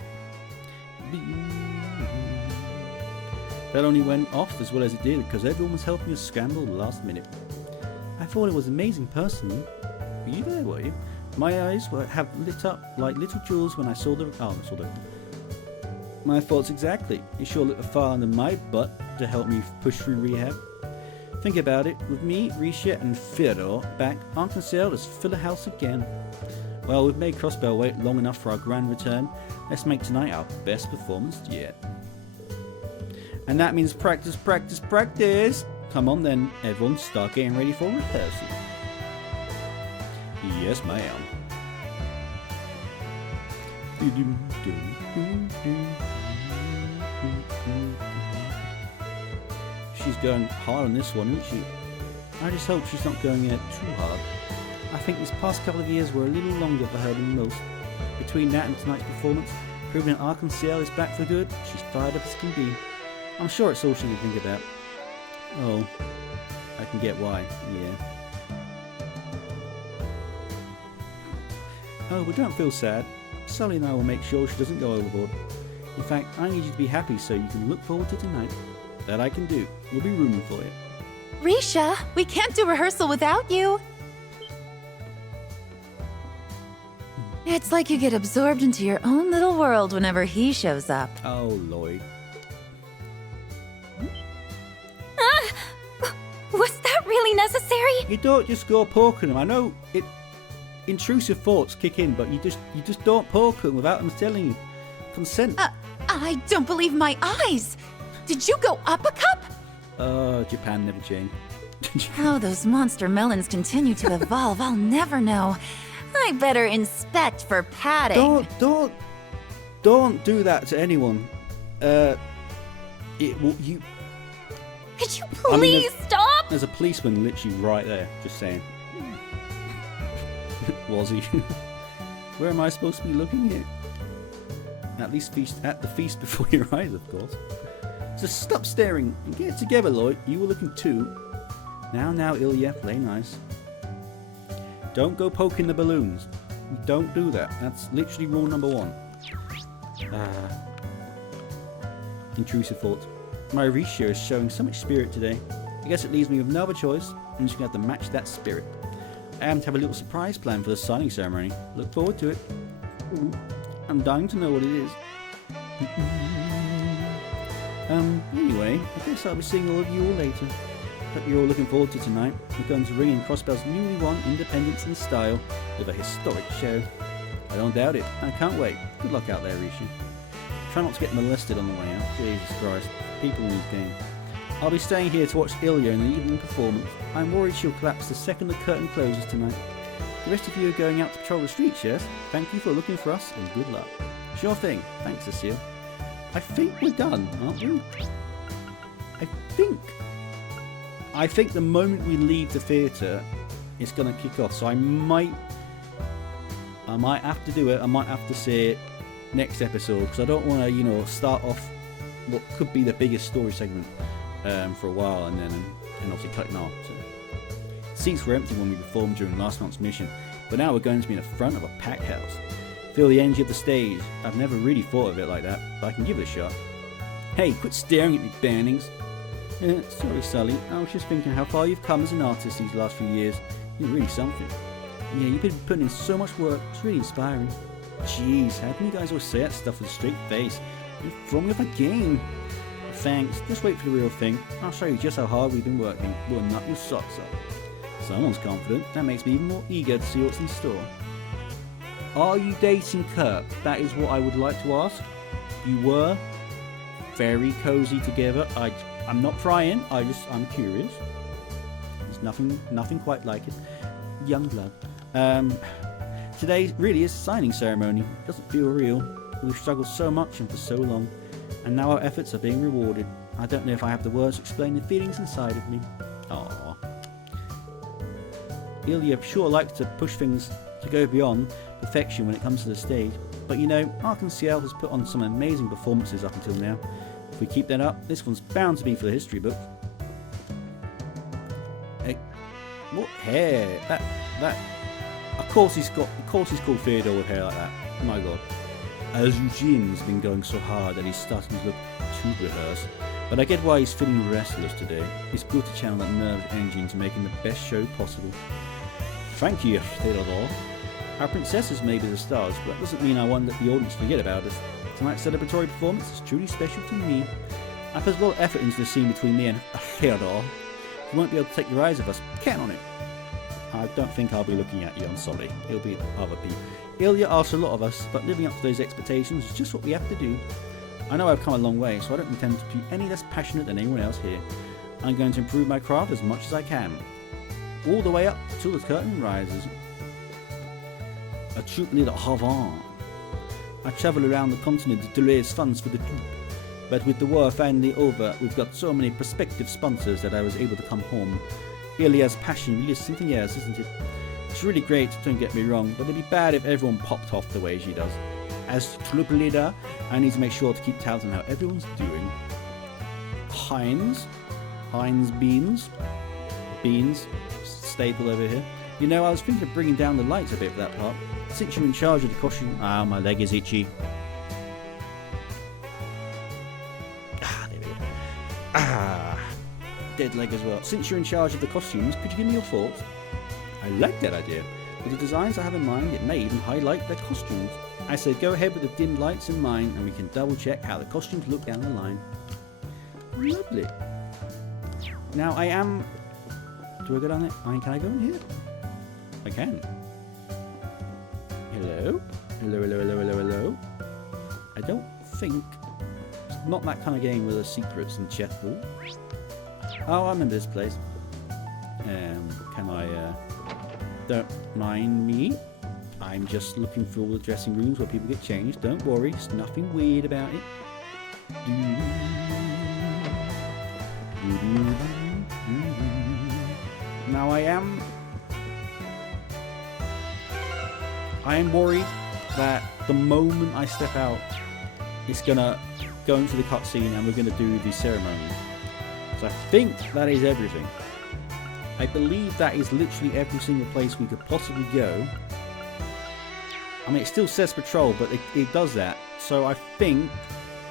That only went off as well as it did because everyone was helping us scramble the last minute. I thought it was amazing personally. Were you there, were you? My eyes have lit up like little jewels when I saw the... My thoughts exactly. It sure lit a fire under my butt to help me push through rehab. Think about it. With me, Risha and Fyodor back, En Ciel has filled the house again. Well, we've made Crossbell wait long enough for our grand return. Let's make tonight our best performance yet. And that means practice, practice, practice! Come on then, everyone, start getting ready for rehearsal. Yes, ma'am. She's going hard on this one, isn't she? I just hope she's not going too hard. I think these past couple of years were a little longer for her than most. Between that and tonight's performance, proving that En Ciel is back for good, she's fired up as can be. I'm sure it's all she can think about. Oh, I can get why, yeah. Oh, but don't feel sad. Sully and I will make sure she doesn't go overboard. In fact, I need you to be happy so you can look forward to tonight. That I can do. We'll be rooming for you. Risha, we can't do rehearsal without you. It's like you get absorbed into your own little world whenever he shows up. Oh, Lloyd. Was that really necessary? You don't just go poking them. I know intrusive thoughts kick in, but you just don't poke them without them telling you. Consent. I don't believe my eyes. Did you go up a cup? Japan never changed. How those monster melons continue to evolve, I'll never know. I better inspect for padding. Don't do that to anyone. It will you. Could you please stop? There's a policeman literally right there. Just saying. Was he? Where am I supposed to be looking at? At the feast before your eyes, of course. Just stop staring and get it together, Lloyd. You were looking too. Now, Ilya, play nice. Don't go poking the balloons. Don't do that. That's literally rule number 1. Intrusive thoughts. My Risha is showing so much spirit today. I guess it leaves me with no other choice. I'm just going to have to match that spirit. I am to have a little surprise planned for the signing ceremony. Look forward to it. Ooh, I'm dying to know what it is. Anyway, I guess I'll be seeing all of you all later. Hope you're all looking forward to tonight. We're going to ring in Crossbell's newly won Independence in Style with a historic show. I don't doubt it. I can't wait. Good luck out there, Rishi. Try not to get molested on the way out. Jesus Christ. People in this game. I'll be staying here to watch Ilya in the evening performance. I'm worried she'll collapse the second the curtain closes tonight. The rest of you are going out to patrol the streets, yes? Thank you for looking for us and good luck. Sure thing. Thanks, Cecile. I think we're done, aren't we? I think the moment we leave the theatre, it's going to kick off. So I might have to do it. I might have to say it next episode because I don't want to, start off what could be the biggest story segment for a while and obviously cutting off. So. Seats were empty when we performed during last month's mission, but now we're going to be in the front of a packed house. Feel the energy of the stage. I've never really thought of it like that, but I can give it a shot. Hey, quit staring at me, Bannings. Sorry, Sully. I was just thinking how far you've come as an artist these last few years. You're really something. Yeah, you've been putting in so much work. It's really inspiring. Jeez, how can you guys always say that stuff with a straight face? You throw me off a game. Thanks. Just wait for the real thing. I'll show you just how hard we've been working. We'll knock your socks off. Someone's confident. That makes me even more eager to see what's in store. Are you dating Kirk? That is what I would like to ask. You were very cozy together. I'm not prying. I'm curious. There's nothing quite like it. Young blood. Today really is a signing ceremony. It doesn't feel real. We've struggled so much and for so long, and now our efforts are being rewarded. I don't know if I have the words to explain the feelings inside of me. Aww. Ilya sure likes to push things to go beyond perfection when it comes to the stage, but En Ciel has put on some amazing performances up until now. If we keep that up, this one's bound to be for the history book. Hey, what hair? That. Of course he's called Theodore with hair like that. Oh my god. Eugène's been going so hard that he's starting to look too rehearsed. But I get why he's feeling restless today. It's good to channel that nerve energy into making the best show possible. Thank you, Theodore. Our princesses may be the stars, but that doesn't mean I want the audience to forget about us. Tonight's celebratory performance is truly special to me. I put a lot of effort into the scene between me and Theodore. You won't be able to take your eyes off us. Count on it. I don't think I'll be looking at you, I'm sorry. It'll be other people. Ilya asks a lot of us, but living up to those expectations is just what we have to do. I know I've come a long way, so I don't intend to be any less passionate than anyone else here. I'm going to improve my craft as much as I can. All the way up till the curtain rises. A troupe leader at Havant. I travel around the continent to raise funds for the troupe. But with the war finally over, we've got so many prospective sponsors that I was able to come home. Ilya's passion really is something else, isn't it? It's really great, don't get me wrong, but it'd be bad if everyone popped off the way she does. As troop leader, I need to make sure to keep tabs on how everyone's doing. Heinz beans, staple over here. You know, I was thinking of bringing down the lights a bit for that part. Since you're in charge of the costume... Ah, my leg is itchy. Ah, there we go. Ah, dead leg as well. Since you're in charge of the costumes, could you give me your thoughts? I like that idea. With the designs I have in mind, it may even highlight their costumes. I said go ahead with the dimmed lights in mind, and we can double check how the costumes look down the line. Lovely. Now I am... Do I go down there? Can I go in here? I can. Hello? Hello? I don't think... It's not that kind of game with the secrets and chest. Oh, I remember this place. Can I... Don't mind me. I'm just looking for all the dressing rooms where people get changed. Don't worry, there's nothing weird about it. Now I am worried that the moment I step out, it's gonna go into the cutscene and we're gonna do the ceremony. So I think that is everything. I believe that is literally every single place we could possibly go. I mean, it still says patrol, but it does that. So I think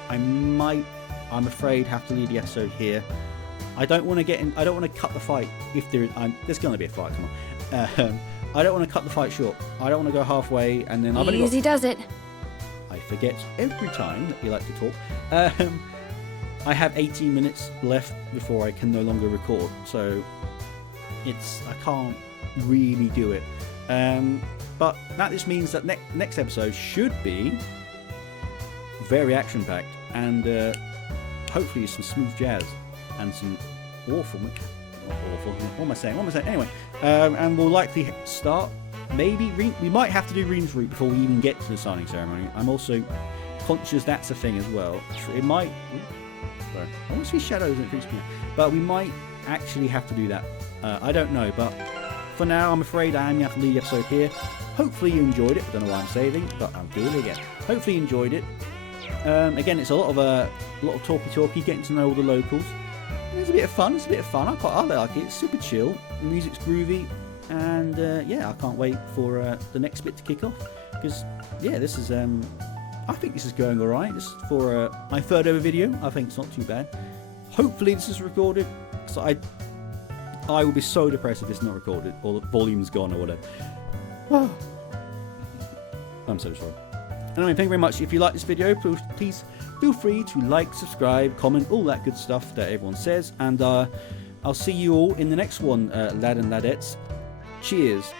I might, I'm afraid, have to leave the episode here. I don't want to get in. I don't want to cut the fight if there's going to be a fight. Come on. I don't want to cut the fight short. I don't want to go halfway and then I've only got... Easy does it. I forget every time that you like to talk. I have 18 minutes left before I can no longer record, so I can't really do it. But that just means that next episode should be very action-packed and hopefully some smooth jazz and some awful. What am I saying? Anyway, and we'll likely start. Maybe we might have to do Rene's route before we even get to the signing ceremony. I'm also conscious that's a thing as well. It might. Sorry, I want to see shadows and it freaks me out. But we might actually have to do that. I don't know, but for now, I'm afraid I am going to have to leave the episode here. Hopefully you enjoyed it. I don't know why I'm saving, but I'm doing it again. Hopefully you enjoyed it. Again, it's a lot of talky, getting to know all the locals. It's a bit of fun. I like it. It's super chill. The music's groovy, and yeah, I can't wait for the next bit to kick off. Because yeah, this is I think this is going all right. This is for my third ever video. I think it's not too bad. Hopefully this is recorded. So I will be so depressed if it's not recorded or the volume's gone or whatever. I'm so sorry. Anyway, thank you very much. If you like this video, please feel free to like, subscribe, comment, all that good stuff that everyone says. And I'll see you all in the next one, lad and ladettes. Cheers.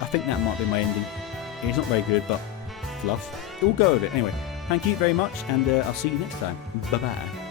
I think that might be my ending. It's not very good, but fluff. We'll go with it. Anyway, thank you very much, and I'll see you next time. Bye-bye.